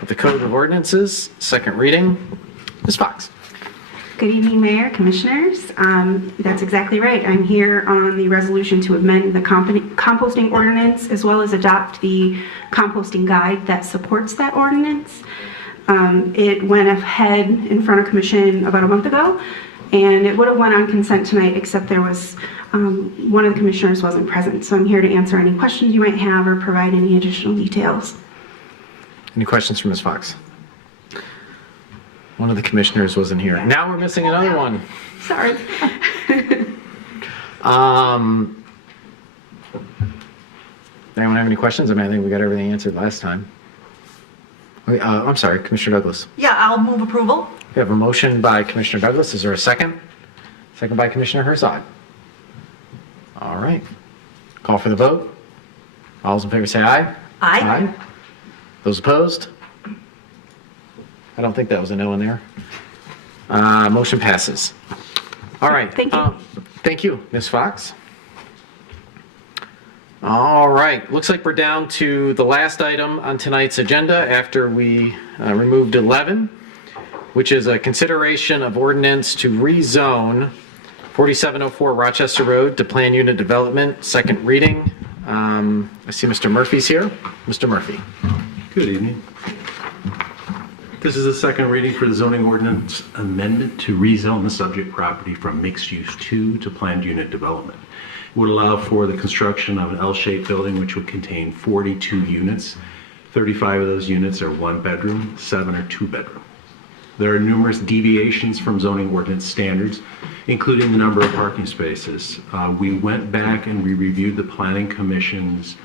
of the Code of Ordinances. Second reading. Ms. Fox. Good evening, Mayor, Commissioners. That's exactly right. I'm here on the resolution to amend the composting ordinance as well as adopt the composting guide that supports that ordinance. It went ahead in front of Commission about a month ago, and it would have went on consent tonight except there was one of the commissioners wasn't present. So I'm here to answer any questions you might have or provide any additional details. Any questions from Ms. Fox? One of the commissioners wasn't here. Now we're missing another one. Sorry. Anyone have any questions? I mean, I think we got everything answered last time. I'm sorry, Commissioner Douglas. Yeah, I'll move approval. We have a motion by Commissioner Douglas. Is there a second? Second by Commissioner Herzog. All right. Call for the vote. All those in favor say aye. Aye. Those opposed? I don't think that was a no in there. Motion passes. All right. Thank you. Thank you, Ms. Fox. All right. Looks like we're down to the last item on tonight's agenda after we removed 11, which is a consideration of ordinance to rezone 4704 Rochester Road to Plan Unit Development, second reading. I see Mr. Murphy's here. Mr. Murphy. Good evening. This is the second reading for the zoning ordinance amendment to rezone the subject property from mixed use 2 to planned unit development. It would allow for the construction of an L-shaped building which would contain 42 units. 35 of those units are one bedroom, 7 are two bedroom. There are numerous deviations from zoning ordinance standards, including the number of parking spaces. We went back and we reviewed the Planning Commission's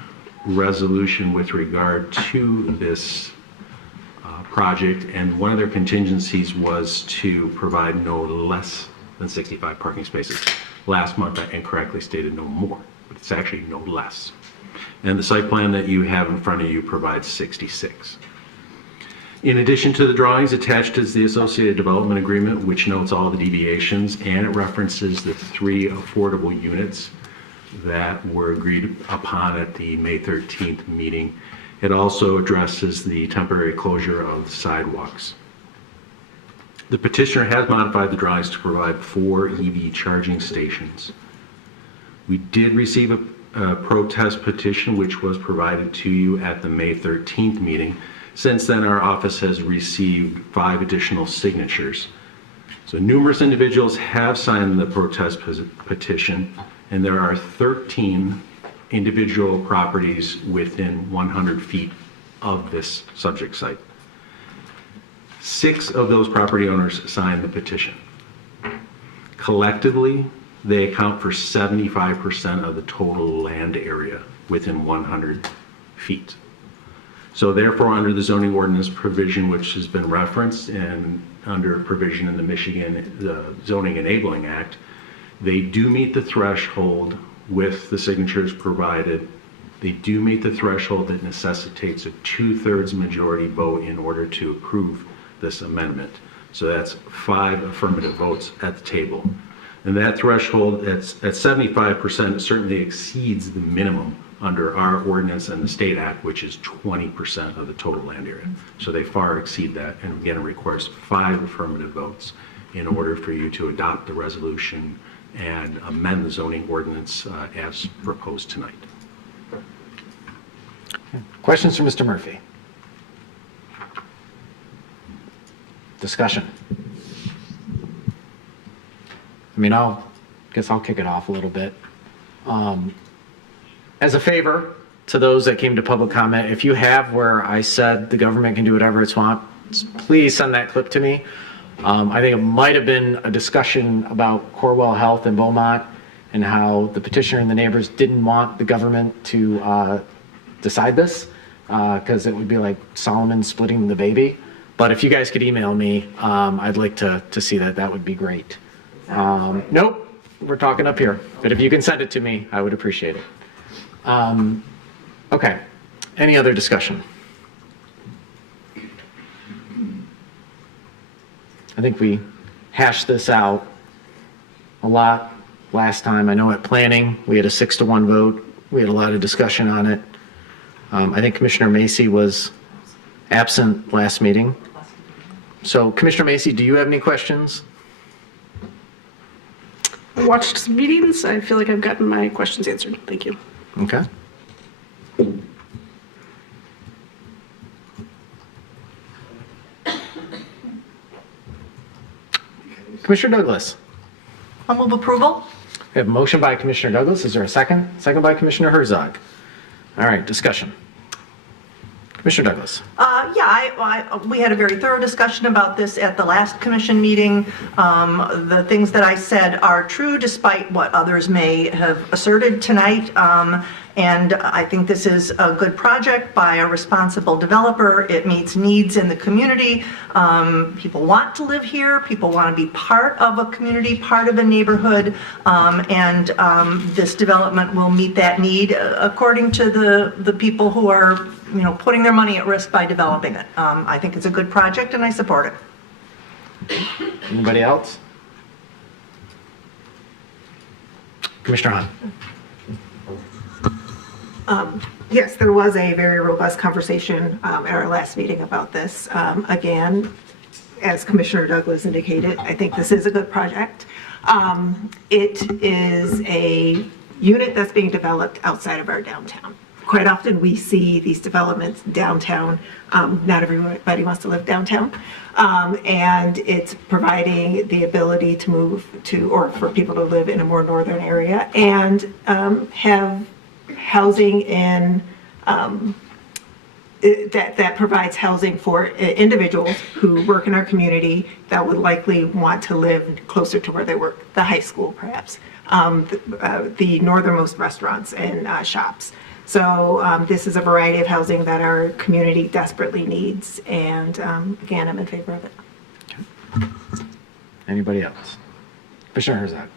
resolution with regard to this project, and one of their contingencies was to provide no less than 65 parking spaces. Last month, I incorrectly stated no more, but it's actually no less. And the site plan that you have in front of you provides 66. In addition to the drawings, attached is the associated development agreement, which notes all the deviations, and it references the 3 affordable units that were agreed upon at the May 13th meeting. It also addresses the temporary closure of the sidewalks. The petitioner has modified the drawings to provide 4 EV charging stations. We did receive a protest petition, which was provided to you at the May 13th meeting. Since then, our office has received 5 additional signatures. So numerous individuals have signed the protest petition, and there are 13 individual properties within 100 feet of this subject site. 6 of those property owners signed the petition. Collectively, they account for 75% of the total land area within 100 feet. So therefore, under the zoning ordinance provision, which has been referenced, and under a provision in the Michigan Zoning Enabling Act, they do meet the threshold with the signatures provided. They do meet the threshold that necessitates a 2/3 majority vote in order to approve this amendment. So that's 5 affirmative votes at the table. And that threshold, at 75%, it certainly exceeds the minimum under our ordinance and the state act, which is 20% of the total land area. So they far exceed that, and again, it requires 5 affirmative votes in order for you to adopt the resolution and amend the zoning ordinance as proposed tonight. Questions for Mr. Murphy? Discussion. I mean, guess I'll kick it off a little bit. As a favor to those that came to public comment, if you have where I said the government can do whatever it wants, please send that clip to me. I think it might have been a discussion about Corewell Health in Beaumont and how the petitioner and the neighbors didn't want the government to decide this because it would be like Solomon splitting the baby. But if you guys could email me, I'd like to see that. That would be great. Nope, we're talking up here. But if you can send it to me, I would appreciate it. Okay, any other discussion? I think we hashed this out a lot last time. I know at planning, we had a 6-1 vote. We had a lot of discussion on it. I think Commissioner Macy was absent last meeting. So Commissioner Macy, do you have any questions? I watched some meetings. I feel like I've gotten my questions answered. Thank you. Okay. Commissioner Douglas. I'll move approval. We have a motion by Commissioner Douglas. Is there a second? Second by Commissioner Herzog. All right, discussion. Commissioner Douglas. We had a very thorough discussion about this at the last commission meeting. The things that I said are true despite what others may have asserted tonight. And I think this is a good project by a responsible developer. It meets needs in the community. People want to live here. People want to be part of a community, part of a neighborhood. And this development will meet that need according to the people who are, putting their money at risk by developing it. I think it's a good project and I support it. Anybody else? Commissioner Hahn. Yes, there was a very robust conversation at our last meeting about this. Again, as Commissioner Douglas indicated, I think this is a good project. It is a unit that's being developed outside of our downtown. Quite often we see these developments downtown. Not everybody wants to live downtown. And it's providing the ability to move to, or for people to live in a more northern area and have housing in that provides housing for individuals who work in our community that would likely want to live closer to where they work, the high school perhaps, the northernmost restaurants and shops. So this is a variety of housing that our community desperately needs, and again, I'm in favor of it. Okay. Anybody else? Commissioner Herzog.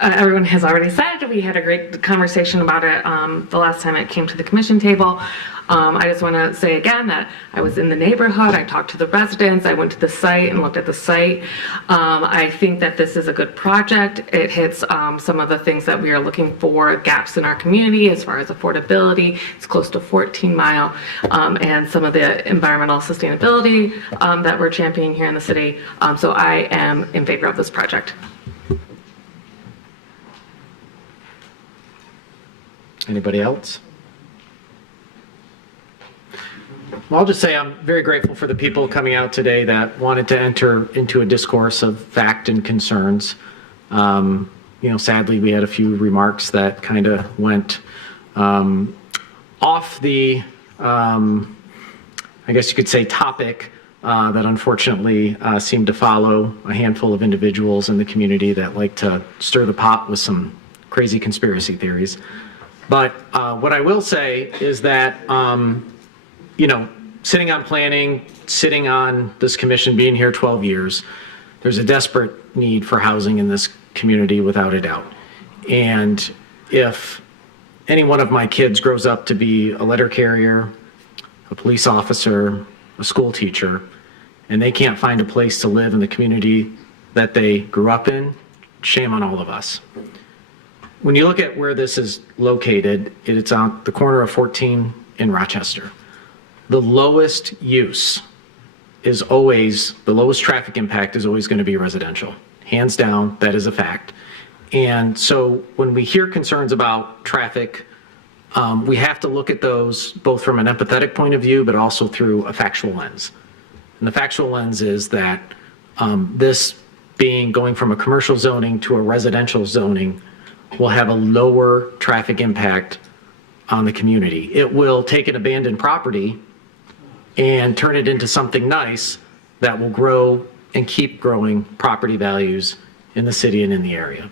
Everyone has already said, we had a great conversation about it the last time it came to the commission table. I just want to say again that I was in the neighborhood, I talked to the residents, I went to the site and looked at the site. I think that this is a good project. It hits some of the things that we are looking for, gaps in our community as far as affordability. It's close to 14 mile, and some of the environmental sustainability that we're championing here in the city. So I am in favor of this project. Anybody else? Well, I'll just say I'm very grateful for the people coming out today that wanted to enter into a discourse of fact and concerns. Sadly, we had a few remarks that kind of went off the, I guess you could say, topic that unfortunately seemed to follow a handful of individuals in the community that like to stir the pot with some crazy conspiracy theories. But what I will say is that, sitting on planning, sitting on this commission, being here 12 years, there's a desperate need for housing in this community without a doubt. And if any one of my kids grows up to be a letter carrier, a police officer, a school teacher, and they can't find a place to live in the community that they grew up in, shame on all of us. When you look at where this is located, it's on the corner of 14 in Rochester. The lowest use is always, the lowest traffic impact is always going to be residential. Hands down, that is a fact. And so when we hear concerns about traffic, we have to look at those both from an empathetic point of view, but also through a factual lens. And the factual lens is that this going from a commercial zoning to a residential zoning will have a lower traffic impact on the community. It will take an abandoned property and turn it into something nice that will grow and keep growing property values in the city and in the area.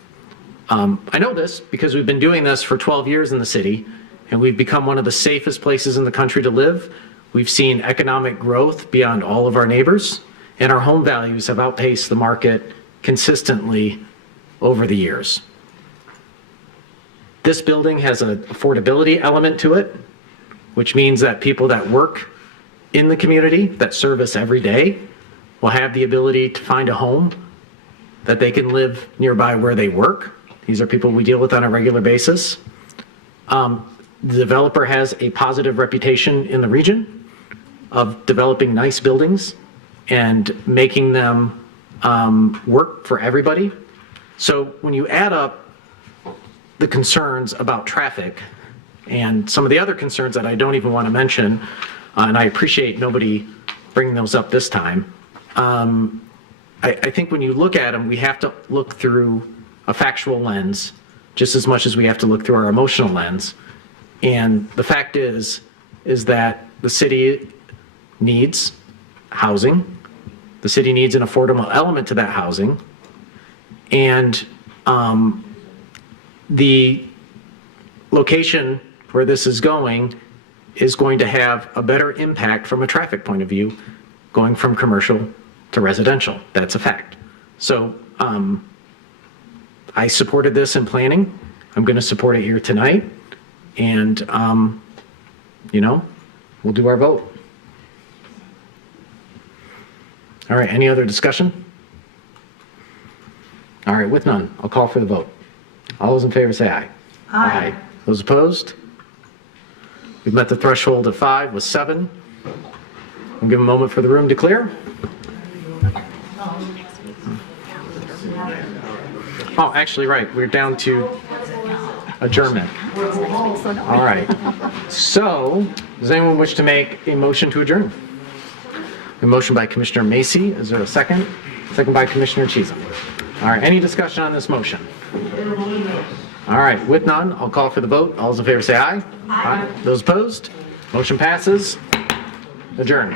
I know this because we've been doing this for 12 years in the city, and we've become one of the safest places in the country to live. We've seen economic growth beyond all of our neighbors, and our home values have outpaced the market consistently over the years. This building has an affordability element to it, which means that people that work in the community, that service every day, will have the ability to find a home that they can live nearby where they work. These are people we deal with on a regular basis. The developer has a positive reputation in the region of developing nice buildings and making them work for everybody. So when you add up the concerns about traffic and some of the other concerns that I don't even want to mention, and I appreciate nobody bringing those up this time, I think when you look at them, we have to look through a factual lens just as much as we have to look through our emotional lens. And the fact is is that the city needs housing. The city needs an affordable element to that housing. And the location where this is going to have a better impact from a traffic point of view, going from commercial to residential. That's a fact. So I supported this in planning. I'm going to support it here tonight. And, we'll do our vote. All right, any other discussion? All right, with none, I'll call for the vote. All those in favor say aye. Aye. Those opposed? We've met the threshold of 5 with 7. We'll give a moment for the room to clear. Oh, actually, right, we're down to adjournment. All right. So, does anyone wish to make a motion to adjourn? A motion by Commissioner Macy. Is there a second? Second by Commissioner Chisholm. All right, any discussion on this motion? All right, with none, I'll call for the vote. All those in favor say aye. Aye. Those opposed? Motion passes. Adjourned.